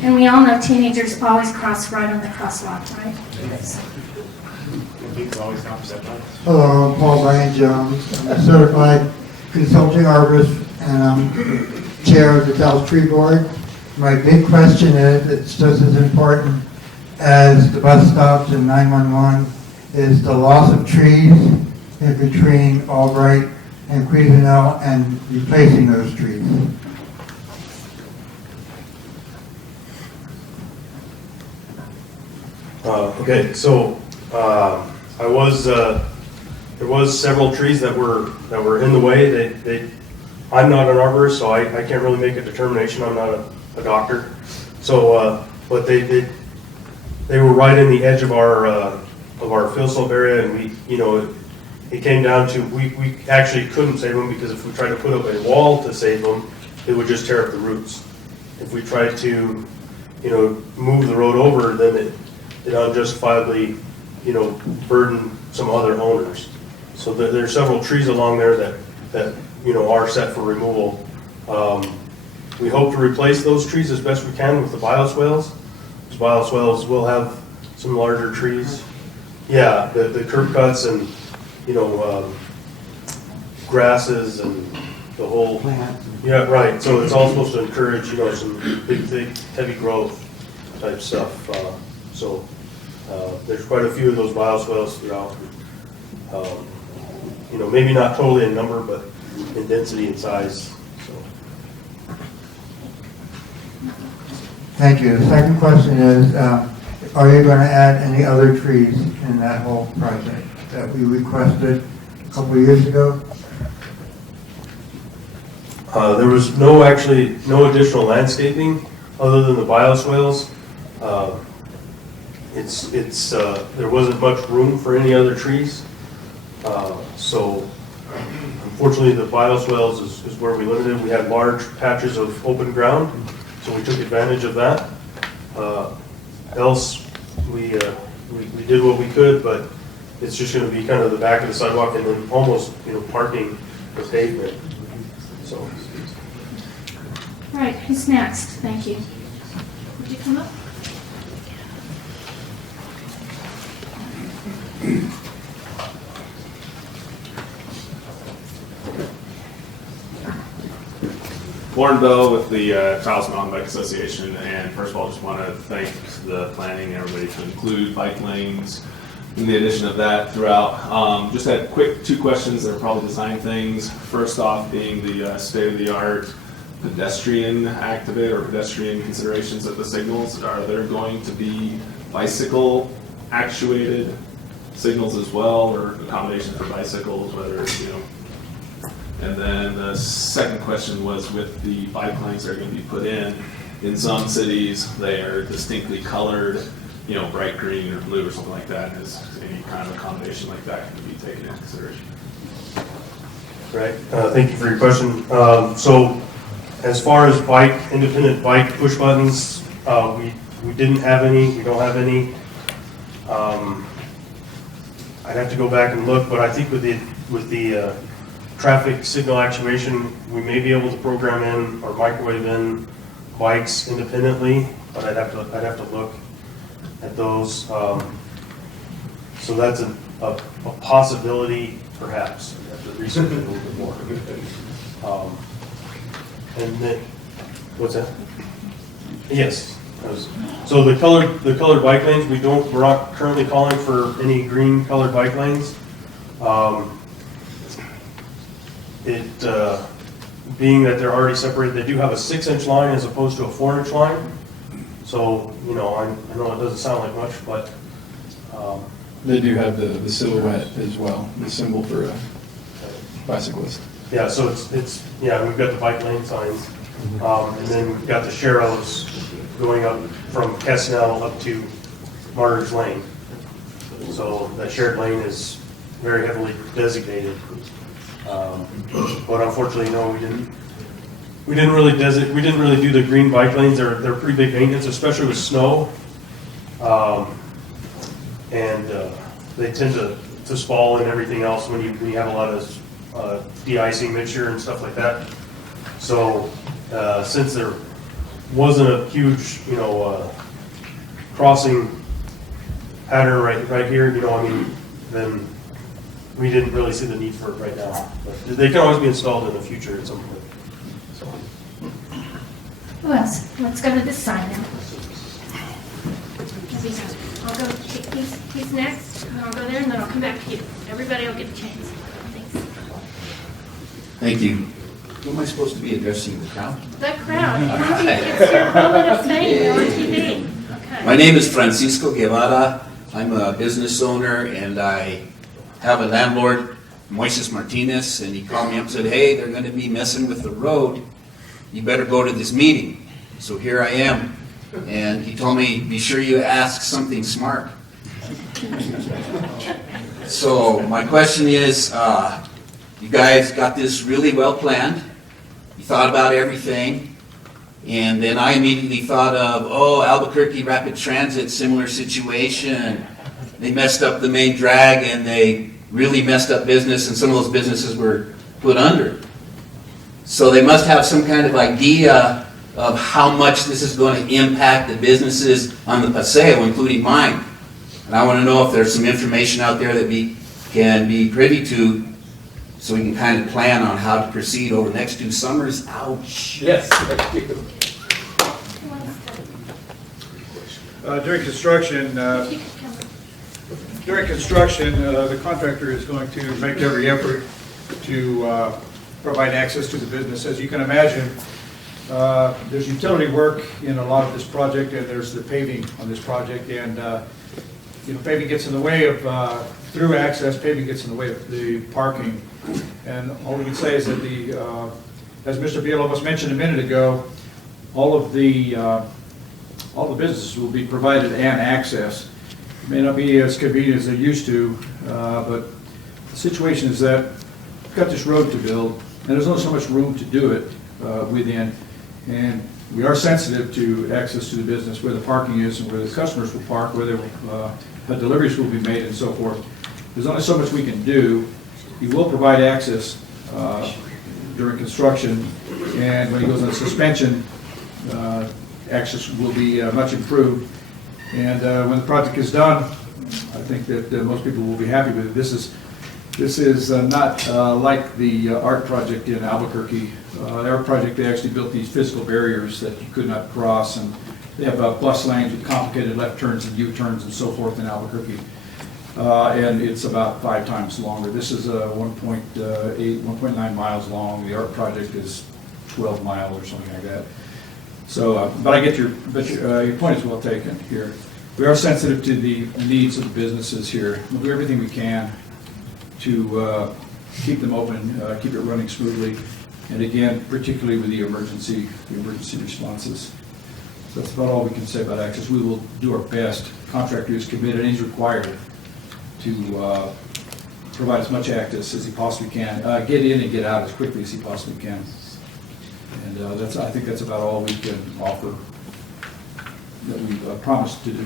And we all know teenagers always cross right on the crosswalk, right? Hello, I'm Paul Ryan Jones. I'm a certified consulting arborist and I'm chair of the Taos Tree Board. My big question is, it's just as important as the bus stops and 911, is the loss of trees in between Albright and Cuisinel and replacing those trees. Okay, so I was there was several trees that were in the way. I'm not an arborist, so I can't really make a determination. I'm not a doctor. So, but they were right in the edge of our fill slope area, and it came down to, we actually couldn't save them, because if we tried to put up a wall to save them, it would just tear up the roots. If we tried to, move the road over, then it unjustifiably, burden some other owners. So there are several trees along there that are set for removal. We hope to replace those trees as best we can with the bioswales. Those bioswales will have some larger trees. Yeah, the curb cuts and, grasses and the whole. Yeah, right. So it's all supposed to encourage, some big, thick, heavy growth type stuff. There's quite a few of those bioswales throughout. Maybe not totally in number, but in density and size. So. Thank you. The second question is, are you going to add any other trees in that whole project that we requested a couple of years ago? There was no additional landscaping other than the bioswales. There wasn't much room for any other trees. So unfortunately the bioswales is where we limited. We had large patches of open ground, so we took advantage of that. Else we did what we could, but it's just going to be kind of the back of the sidewalk and then almost parking the pavement. So. All right, who's next? Thank you. Would you come up? Warren Bell with the Taos Mountain Bike Association, and first of all, just want to thank the planning and everybody to include bike lanes and the addition of that throughout. Just had quick two questions that are probably design things. First off being the state-of-the-art pedestrian activate or pedestrian considerations of the signals. Are there going to be bicycle actuated signals as well, or accommodation for bicycles, whether it's, And then the second question was with the bike lanes that are going to be put in some cities they are distinctly colored, bright green or blue or something like that. Is any kind of accommodation like that going to be taken into consideration? Right. Thank you for your question. So as far as independent bike push buttons, we didn't have any. We don't have any. I'd have to go back and look, but I think with the traffic signal actuation, we may be able to program in or microwave in bikes independently, but I'd have to look at those. So that's a possibility, perhaps. I have to research it a little bit more. And then, what's that? Yes. So the colored bike lanes, we're not currently calling for any green colored bike lanes. Being that they're already separated, they do have a 6-inch line as opposed to a 4-inch line. So, I know it doesn't sound like much, but. They do have the silhouette as well, the symbol for a bicyclist. Yeah, so we've got the bike lane signs. And then we've got the sharrows going up from Kesnell up to Martyrs Lane. So that shared lane is very heavily designated. But unfortunately, no, we didn't really do the green bike lanes. They're pretty big maintenance, especially with snow. And they tend to spall and everything else when you have a lot of de-icing mixture and stuff like that. So since there wasn't a huge, crossing pattern right here, then we didn't really see the need for it right now. But they can always be installed in the future at some point. So. Who else? Let's go to this side now. I'll go, he's next, and I'll go there, and then I'll come back to you. Everybody will get a chance. Thanks. Thank you. Who am I supposed to be addressing, the crowd? The crowd. It's your moment of fame. You're on TV. Okay. My name is Francisco Guevara. I'm a business owner, and I have a landlord, Moises Martinez, and he called me up and said, hey, they're going to be messing with the road. You better go to this meeting. So here I am. And he told me, be sure you ask something smart. So my question is, you guys got this really well planned. You thought about everything. And then I immediately thought of, Albuquerque Rapid Transit, similar situation. They messed up the main drag and they really messed up business, and some of those businesses were put under. So they must have some kind of idea of how much this is going to impact the businesses on the Paseo, including mine. And I want to know if there's some information out there that we can be privy to, so we can kind of plan on how to proceed over the next 2 summers. Ouch. Yes, thank you. During construction, the contractor is going to make every effort to provide access to the business. As you can imagine, there's utility work in a lot of this project, and there's the paving on this project, and paving gets in the way of through access. Paving gets in the way of the parking, and all we can say is that as Mr. Villalobos mentioned a minute ago, all the businesses will be provided and access. It may not be as convenient as they used to, but the situation is that we've got this road to build, and there's only so much room to do it within, and we are sensitive to access to the business, where the parking is and where the customers will park, where deliveries will be made and so forth. There's only so much we can do. He will provide access during construction, and when he goes on suspension, access will be much improved. And when the project is done, I think that most people will be happy with it. This is not like the art project in Albuquerque. The art project, they actually built these physical barriers that you could not cross, and they have bus lanes with complicated left turns and U-turns and so forth in Albuquerque. And it's about 5 times longer. This is 1.9 miles long. The art project is 12 miles or something like that. So, but your point is well taken here. We are sensitive to the needs of the businesses here. We'll do everything we can to keep them open, keep it running smoothly, and again, particularly with the emergency responses. So that's about all we can say about access. We will do our best. The contractor is committed and he's required to provide as much access as he possibly can, get in and get out as quickly as he possibly can. And I think that's about all we can offer that we promised to do.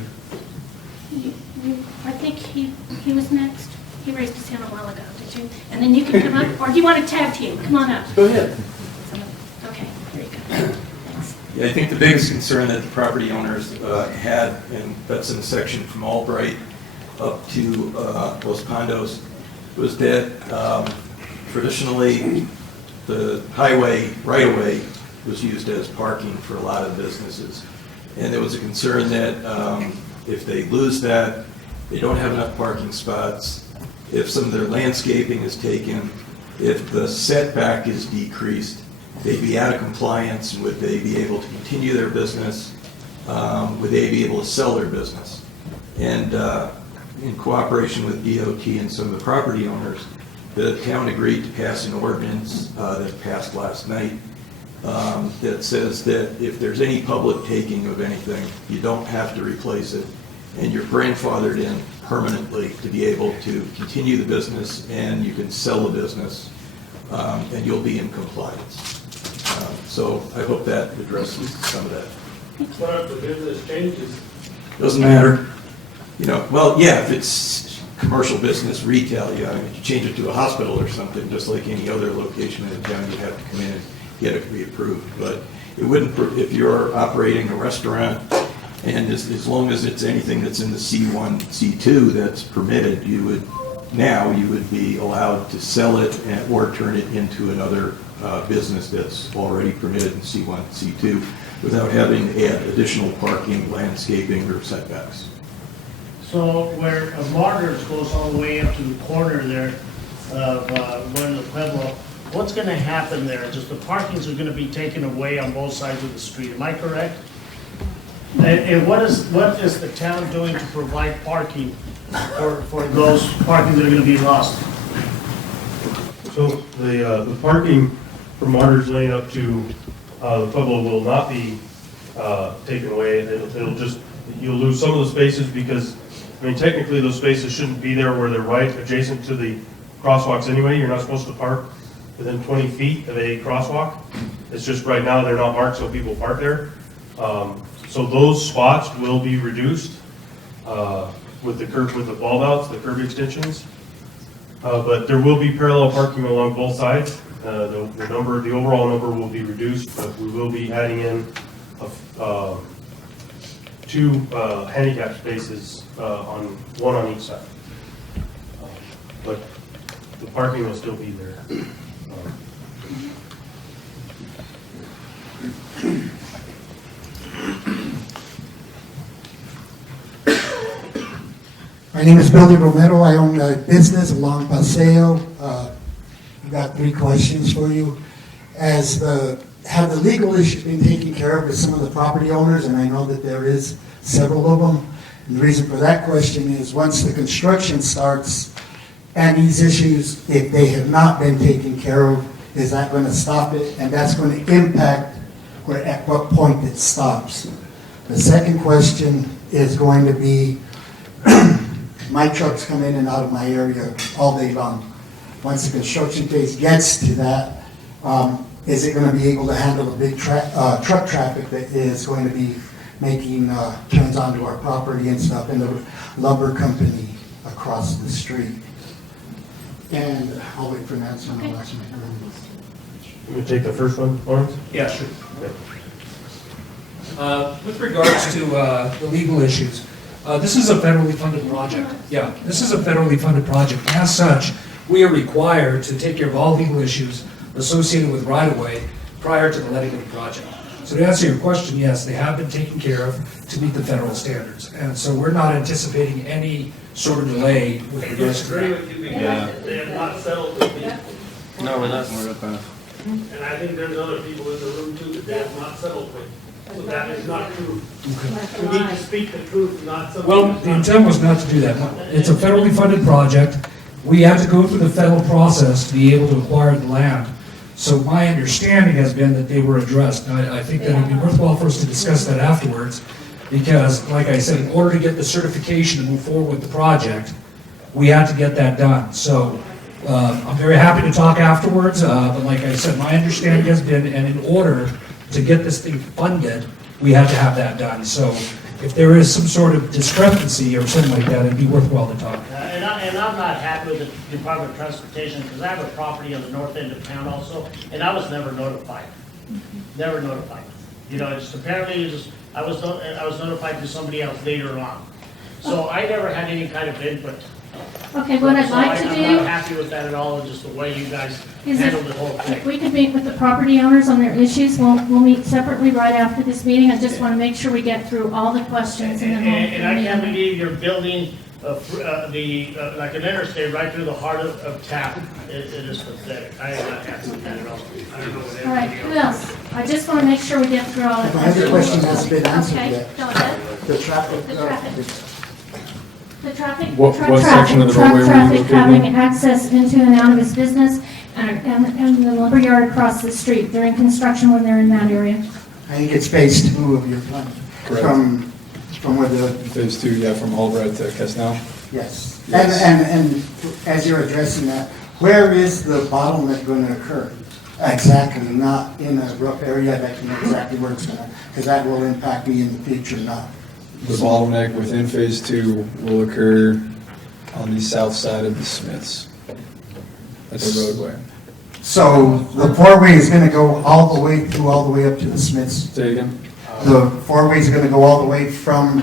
I think he was next. He raised his hand a while ago, did you? And then you can come up, or do you want to tag team? Come on up. Go ahead. Okay, here you go. Thanks. Yeah, I think the biggest concern that the property owners had, and that's in the section from Albright up to Los Condos, was that traditionally the highway right-of-way was used as parking for a lot of businesses. And there was a concern that if they lose that, they don't have enough parking spots. If some of their landscaping is taken, if the setback is decreased, they'd be out of compliance. Would they be able to continue their business? Would they be able to sell their business? And in cooperation with DOT and some of the property owners, the town agreed to pass an ordinance that passed last night that says that if there's any public taking of anything, you don't have to replace it, and you're grandfathered in permanently to be able to continue the business, and you can sell the business, and you'll be in compliance. So I hope that addresses some of that. What if the business changes? Doesn't matter. Well, yeah, if it's commercial business, retail, if you change it to a hospital or something, just like any other location in town, you have to come in and get it reapproved. But it wouldn't, if you're operating a restaurant, and as long as it's anything that's in the C1, C2 that's permitted, you would be allowed to sell it or turn it into another business that's already permitted in C1, C2 without having to add additional parking, landscaping, or setbacks. So where Martyrs goes all the way up to the corner there of Bueno Pueblo, what's going to happen there? Just the parkings are going to be taken away on both sides of the street. Am I correct? And what is the town doing to provide parking for those parking that are gonna be lost? So the parking from Martyrs Lane up to the Pueblo will not be taken away. It'll just, you'll lose some of the spaces because, I mean, technically those spaces shouldn't be there where they're right adjacent to the crosswalks anyway. You're not supposed to park within 20 feet of a crosswalk. It's just right now they're not marked so people park there. So those spots will be reduced with the bulb outs, the curb extensions. But there will be parallel parking along both sides. The overall number will be reduced, but we will be adding in two handicap spaces, one on each side. But the parking will still be there. My name is Billy Romero. I own a business along Paseo. I've got 3 questions for you. Have the legal issues been taken care of with some of the property owners? And I know that there is several of them. And the reason for that question is once the construction starts and these issues, if they have not been taken care of, is that going to stop it? And that's going to impact at what point it stops. The second question is going to be, my trucks come in and out of my area all day long. Once the construction phase gets to that, is it going to be able to handle the big truck traffic that is going to be making turns onto our property and stuff, and the lumber company across the street? And I'll wait for an answer on the last one. You want to take the first one, Lawrence? Yeah, sure. With regards to the legal issues, this is a federally funded project. Yeah, this is a federally funded project. As such, we are required to take care of all legal issues associated with right-of-way prior to the letting of the project. So to answer your question, yes, they have been taken care of to meet the federal standards. And so we're not anticipating any sort of delay with regards to that. They have not settled with me. No, we're not. We're up. And I think there's other people in the room too that they have not settled with. So that is not true. We need to speak the truth, not something. Well, the intent was not to do that. It's a federally funded project. We have to go through the federal process to be able to acquire the land. So my understanding has been that they were addressed. I think that it would be worthwhile for us to discuss that afterwards, because, like I said, in order to get the certification to move forward with the project, we had to get that done. So I'm very happy to talk afterwards, but like I said, my understanding has been, and in order to get this thing funded, we had to have that done. So if there is some sort of discrepancy or something like that, it'd be worthwhile to talk. And I'm not happy with the Department of Transportation, because I have a property on the north end of town also, and I was never notified. Never notified. You know, it's apparently I was notified to somebody else later on. So I never had any kind of input. Okay, what I'd like to I'm do not happy with that at all, just the way you guys is handled the whole if thing. we could meet with the property owners on their issues, we'll meet separately right after this meeting. I just want to make sure we get through all the questions and then we'll. And I can't believe you're building like an interstate right through the heart of town. It is pathetic. I am not happy with that at all. I don't know what All right, everybody who else? I just want to make sure we get through all the My questions. other question hasn't been answered Okay, yet. go ahead. The traffic. The traffic. The traffic, What truck section of the traffic, roadway truck were you traffic located having in? access into and out of his business and the lumber yard across the street during construction when they're in that area. I think it's phase 2 of your plan. Correct. From where the, Phase 2, yeah, from Albright to Casnell. yes. Yes. And as you're addressing that, where is the bottleneck going to occur? Exactly, not in a rough area that you know exactly where it's going to, because that will impact me in the future, not. The bottleneck within Phase 2 will occur on the south side of the Smiths at the roadway. So the 4-way is going to go all the way up to the Smiths. Say again? The 4-way is going to go all the way from,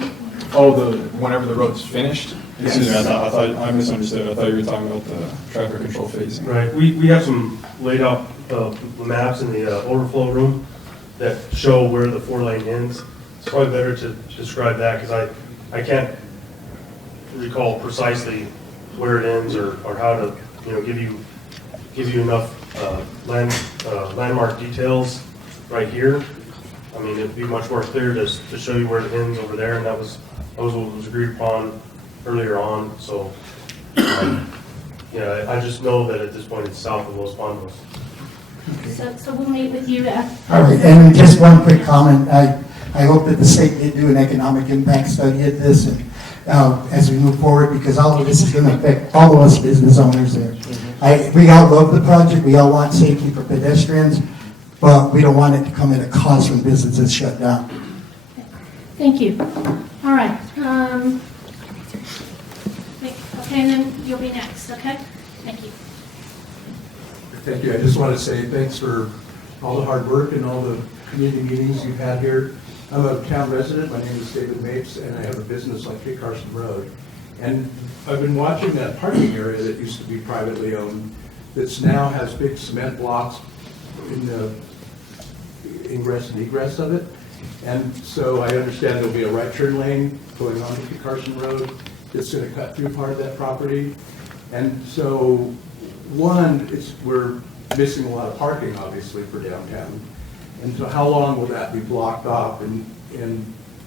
Oh, whenever the road's finished? Yes. Excuse me, I misunderstood. I thought you were talking about the traffic control phasing. Right, we have some laid out maps in the overflow room that show where the 4-lane ends. It's probably better to describe that, because I can't recall precisely where it ends or how to, give you enough landmark details right here. I mean, it'd be much more clear to show you where it ends over there, and that was what was agreed upon earlier on, so, yeah, I just know that at this point it's south of Los Pondos. So we'll meet with you at. All right, and just one quick comment. I hope that the state did do an economic impact study of this and, as we move forward, because all of this is going to affect all of us business owners there. We all love the project. We all want safety for pedestrians, but we don't want it to come at a cost when businesses shut down. Thank you. All right. Okay, and then you'll be next, okay? Thank you. Thank you. I just want to say thanks for all the hard work and all the community meetings you've had here. I'm a town resident. My name is David Mapes, and I have a business on Kit Carson Road. And I've been watching that parking area that used to be privately owned, that's now has big cement blocks in the ingress and egress of it. And so I understand there'll be a right turn lane going on to Kit Carson Road that's going to cut through part of that property. And so, one, we're missing a lot of parking, obviously, for downtown. And so how long will that be blocked off? And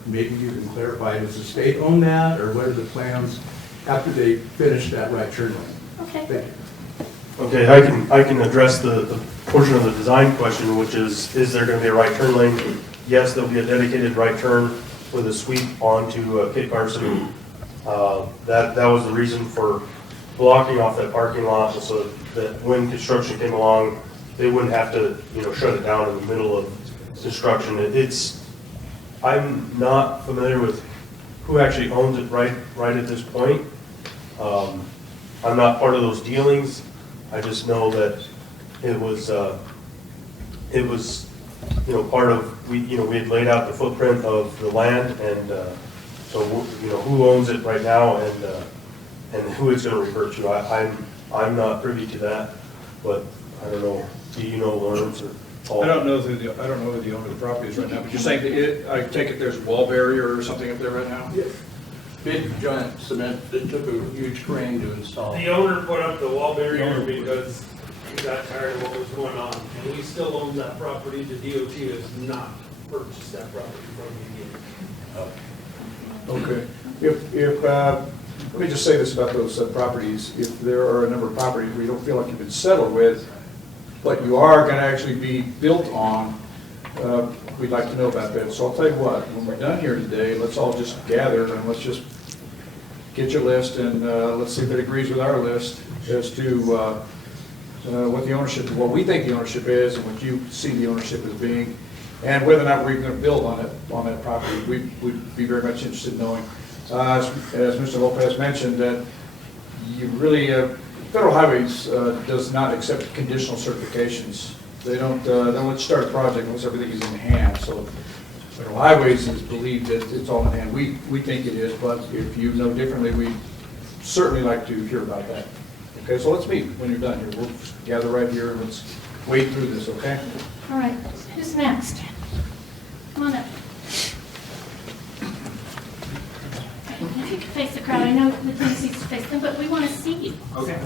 maybe you can clarify, does the state own that, or what are the plans after they finish that right turn lane? Okay. Thank you. Okay, I can address the portion of the design question, which is there going to be a right turn lane? Yes, there'll be a dedicated right turn with a sweep onto Kit Carson. That was the reason for blocking off that parking lot, so that when construction came along, they wouldn't have to, shut it down in the middle of construction. I'm not familiar with who actually owns it right at this point. I'm not part of those dealings. I just know that it was part of, we had laid out the footprint of the land, and so who owns it right now and who it's going to revert to. I'm not privy to that, but I don't know. Do you know, Lawrence or Paul? I don't know who the owner of the property is right now, but you're saying that I take it there's a wall barrier or something up there right now? Yes. Big giant cement, it took a huge crane to install. The owner put up the wall barrier because he got tired of what was going on. And he still owns that property. The DOT has not purchased that property from him yet. Okay. If let me just say this about those properties. If there are a number of properties where you don't feel like you've been settled with, but you are going to actually be built on, we'd like to know about that. So I'll tell you what, when we're done here today, let's all just gather and let's just get your list and let's see if it agrees with our list as to what the ownership, what we think the ownership is and what you see the ownership as being, and whether or not we're even going to build on it, on that property. We'd be very much interested in knowing. As Mr. Lopez mentioned, that you really, Federal Highways does not accept conditional certifications. They don't let you start a project unless everything is in hand. So Federal Highways is believed that it's all in hand. We think it is, but if you know differently, we'd certainly like to hear about that. Okay, so let's meet when you're done here. We'll gather right here and let's wade through this, okay? All right, who's next? Come on up. If you could face the crowd, I know the tendency to face them, but we want to see you. Okay.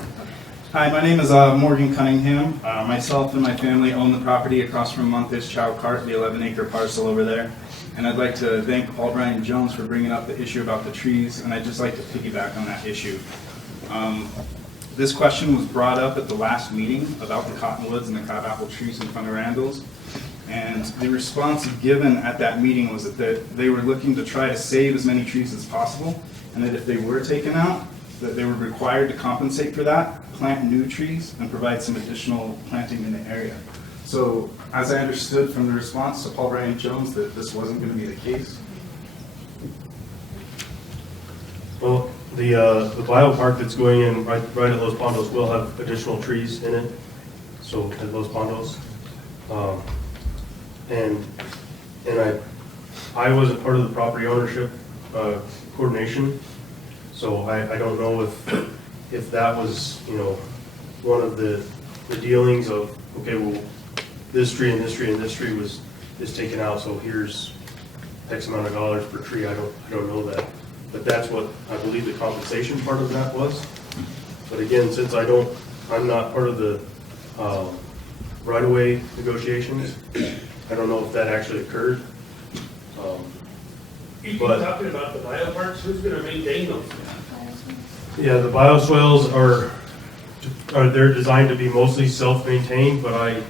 Hi, my name is Morgan Cunningham. Myself and my family own the property across from Montes Chow Cart, the 11-acre parcel over there. And I'd like to thank Paul Brian Jones for bringing up the issue about the trees, and I'd just like to piggyback on that issue. This question was brought up at the last meeting about the cottonwoods and the crabapple trees in front of Randall's. And the response given at that meeting was that they were looking to try to save as many trees as possible, and that if they were taken out, that they were required to compensate for that, plant new trees, and provide some additional planting in the area. So, as I understood from the response to Paul Brian Jones, that this wasn't going to be the case. Well, the biopark that's going in right at Los Pondos will have additional trees in it. So at Los Pondos, and I wasn't part of the property ownership coordination, so I don't know if that was one of the dealings of, okay, well, this tree and this tree and this tree is taken out, so here's X amount of dollars per tree. I don't know that, but that's what I believe the compensation part of that was. But again, since I'm not part of the right-of-way negotiations, I don't know if that actually occurred. You keep But- talking about the bio parks, who's gonna maintain those? Yeah, the bioswales they're designed to be mostly self-maintained, but I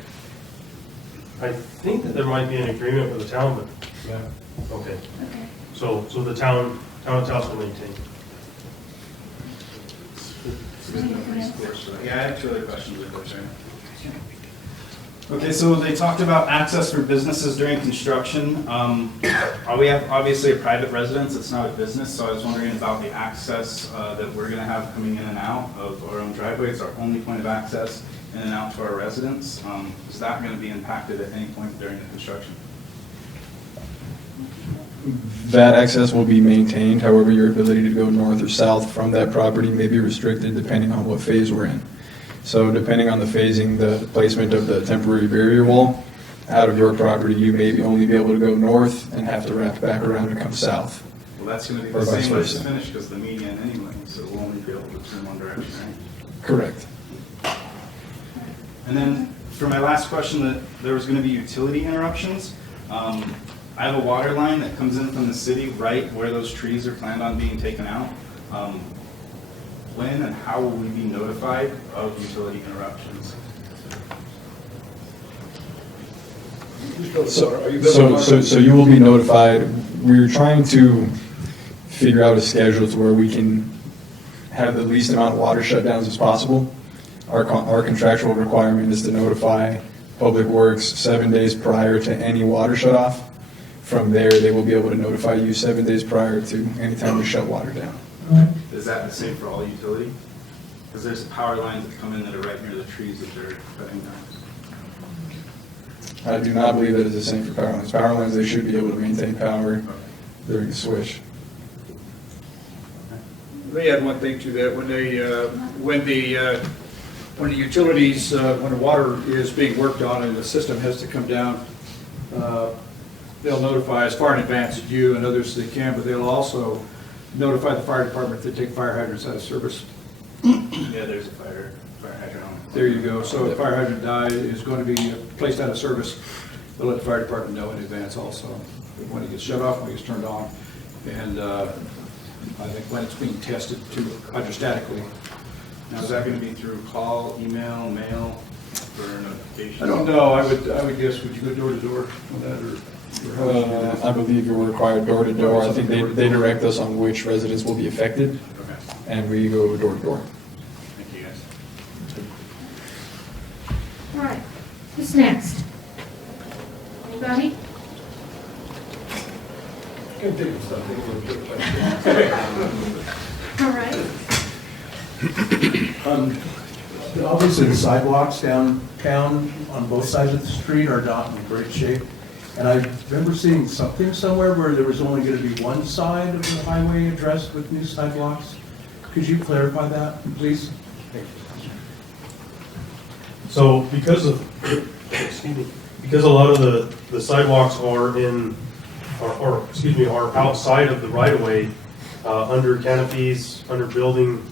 think that there might be an agreement with the town, but, yeah, okay. So the town of Taos will maintain. Yeah, I have 2 other questions if that's right. Okay, so they talked about access for businesses during construction. We have obviously a private residence, it's not a business, so I was wondering about the access that we're gonna have coming in and out of our own driveway. It's our only point of access in and out to our residents. Is that gonna be impacted at any point during the construction? That access will be maintained, however, your ability to go north or south from that property may be restricted depending on what phase we're in. So depending on the phasing, the placement of the temporary barrier wall, out of your property, you may only be able to go north and have to wrap back around and come south. Well, that's gonna be Or the vice same way it's versa. finished, because the median anyway, so we'll only be able to turn one direction, right? Correct. And then for my last question, that there was gonna be utility interruptions. I have a water line that comes in from the city right where those trees are planned on being taken out. When and how will we be notified of utility interruptions? So you will be notified. We're trying to figure out a schedule to where we can have the least amount of water shutdowns as possible. Our contractual requirement is to notify Public Works 7 days prior to any water shutoff. From there, they will be able to notify you 7 days prior to any time we shut water down. Is that the same for all utility? Because there's power lines that come in that are right near the trees that they're cutting down. I do not believe that is the same for power lines. Power lines, they should be able to maintain power during the switch. They add one thing to that, when the utilities, when the water is being worked on and the system has to come down, they'll notify as far in advance as you and others they can, but they'll also notify the fire department if they take fire hydrants out of service. Yeah, there's a fire hydrant on it. There you go. So if fire hydrant is going to be placed out of service, they'll let the fire department know in advance also, when it gets shut off, when it gets turned on. And I think when it's being tested to hydrostatically. Now, is that going to be through call, email, mail, for notification? I don't know. I would guess, would you go door to door with that, or? how would you do that? I believe you're required door to door. I think they direct us on which residents will be affected, Okay. and we go door to door. Thank you, guys. All right, who's next? Anybody? All right. Obviously, the sidewalks downtown on both sides of the street are not in great shape. And I remember seeing something somewhere where there was only going to be one side of the highway addressed with new sidewalks. Could you clarify that, please? So because a lot of the sidewalks are are outside of the right of way, under canopies, under building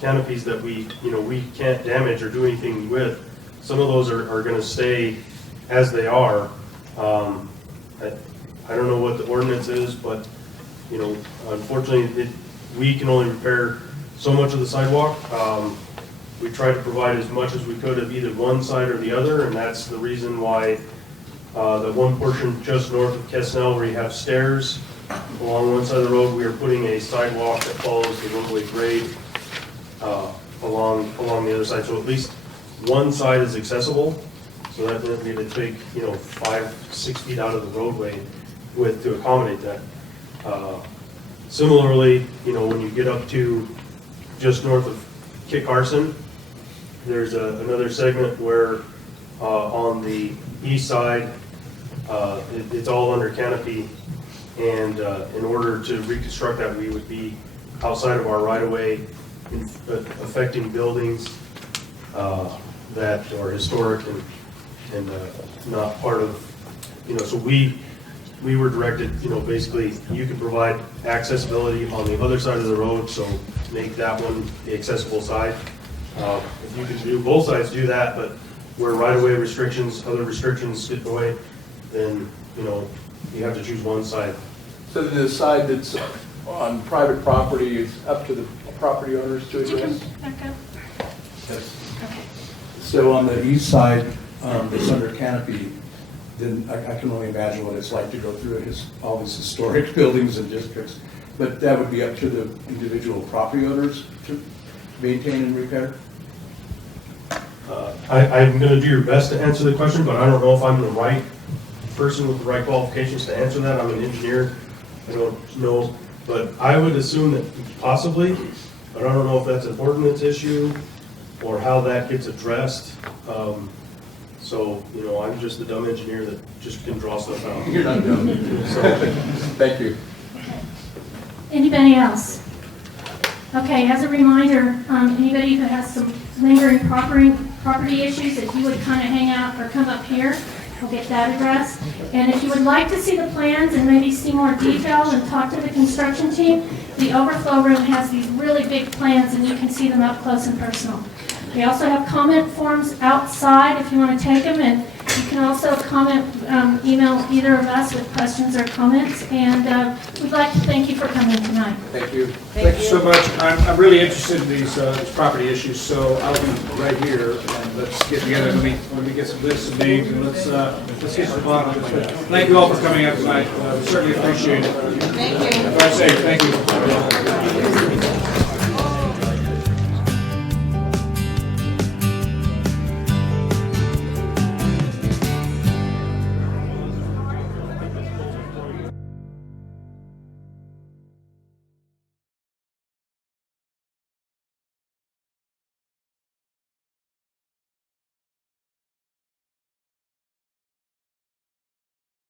canopies that we can't damage or do anything with, some of those are gonna stay as they are. I don't know what the ordinance is, but, unfortunately, we can only repair so much of the sidewalk. We tried to provide as much as we could of either one side or the other, and that's the reason why the one portion just north of Kesnell where you have stairs along one side of the road, we are putting a sidewalk that follows the roadway grade along the other side. So at least one side is accessible. So that doesn't need to take, 5-6 feet out of the roadway to accommodate that. Similarly, when you get up to just north of Kit Carson, there's another segment where on the east side, it's all under canopy. And in order to reconstruct that, we would be outside of our right-of-way, affecting buildings that are historic and not part of, so we were directed, basically, you can provide accessibility on the other side of the road, so make that one the accessible side. If you can do both sides, do that, but where right-of-way restrictions, other restrictions get in the way, then, you know, you have to choose one side. So the side that's on private property is up to the property owners to Could you address? come back up? Yes. Okay. So on the east side, that's under canopy, then I can only imagine what it's like to go through all these historic buildings and districts. But that would be up to the individual property owners to maintain and repair? I'm going to do your best to answer the question, but I don't know if I'm the right person with the right qualifications to answer that. I'm an engineer. I don't know, but I would assume that possibly, but I don't know if that's an ordinance issue or how that gets addressed. So, you know, I'm just a dumb engineer that just can draw stuff out. You're not dumb. So, Thank you. Anybody else? Okay, as a reminder, anybody who has some lingering property issues, if you would kind of hang out or come up here, we'll get that addressed. And if you would like to see the plans and maybe see more detail and talk to the construction team, the overflow room has these really big plans and you can see them up close and personal. We also have comment forms outside if you want to take them, and you can also email either of us with questions or comments. And we'd like to thank you for coming tonight. Thank you. Thank you so much. I'm really interested in these property issues, so I'll be right here, and let's get together. Let me get some lists of names, and let's get to the bottom of this. Thank you all for coming out tonight. We certainly appreciate it. Thank you. Drive safe. Thank you.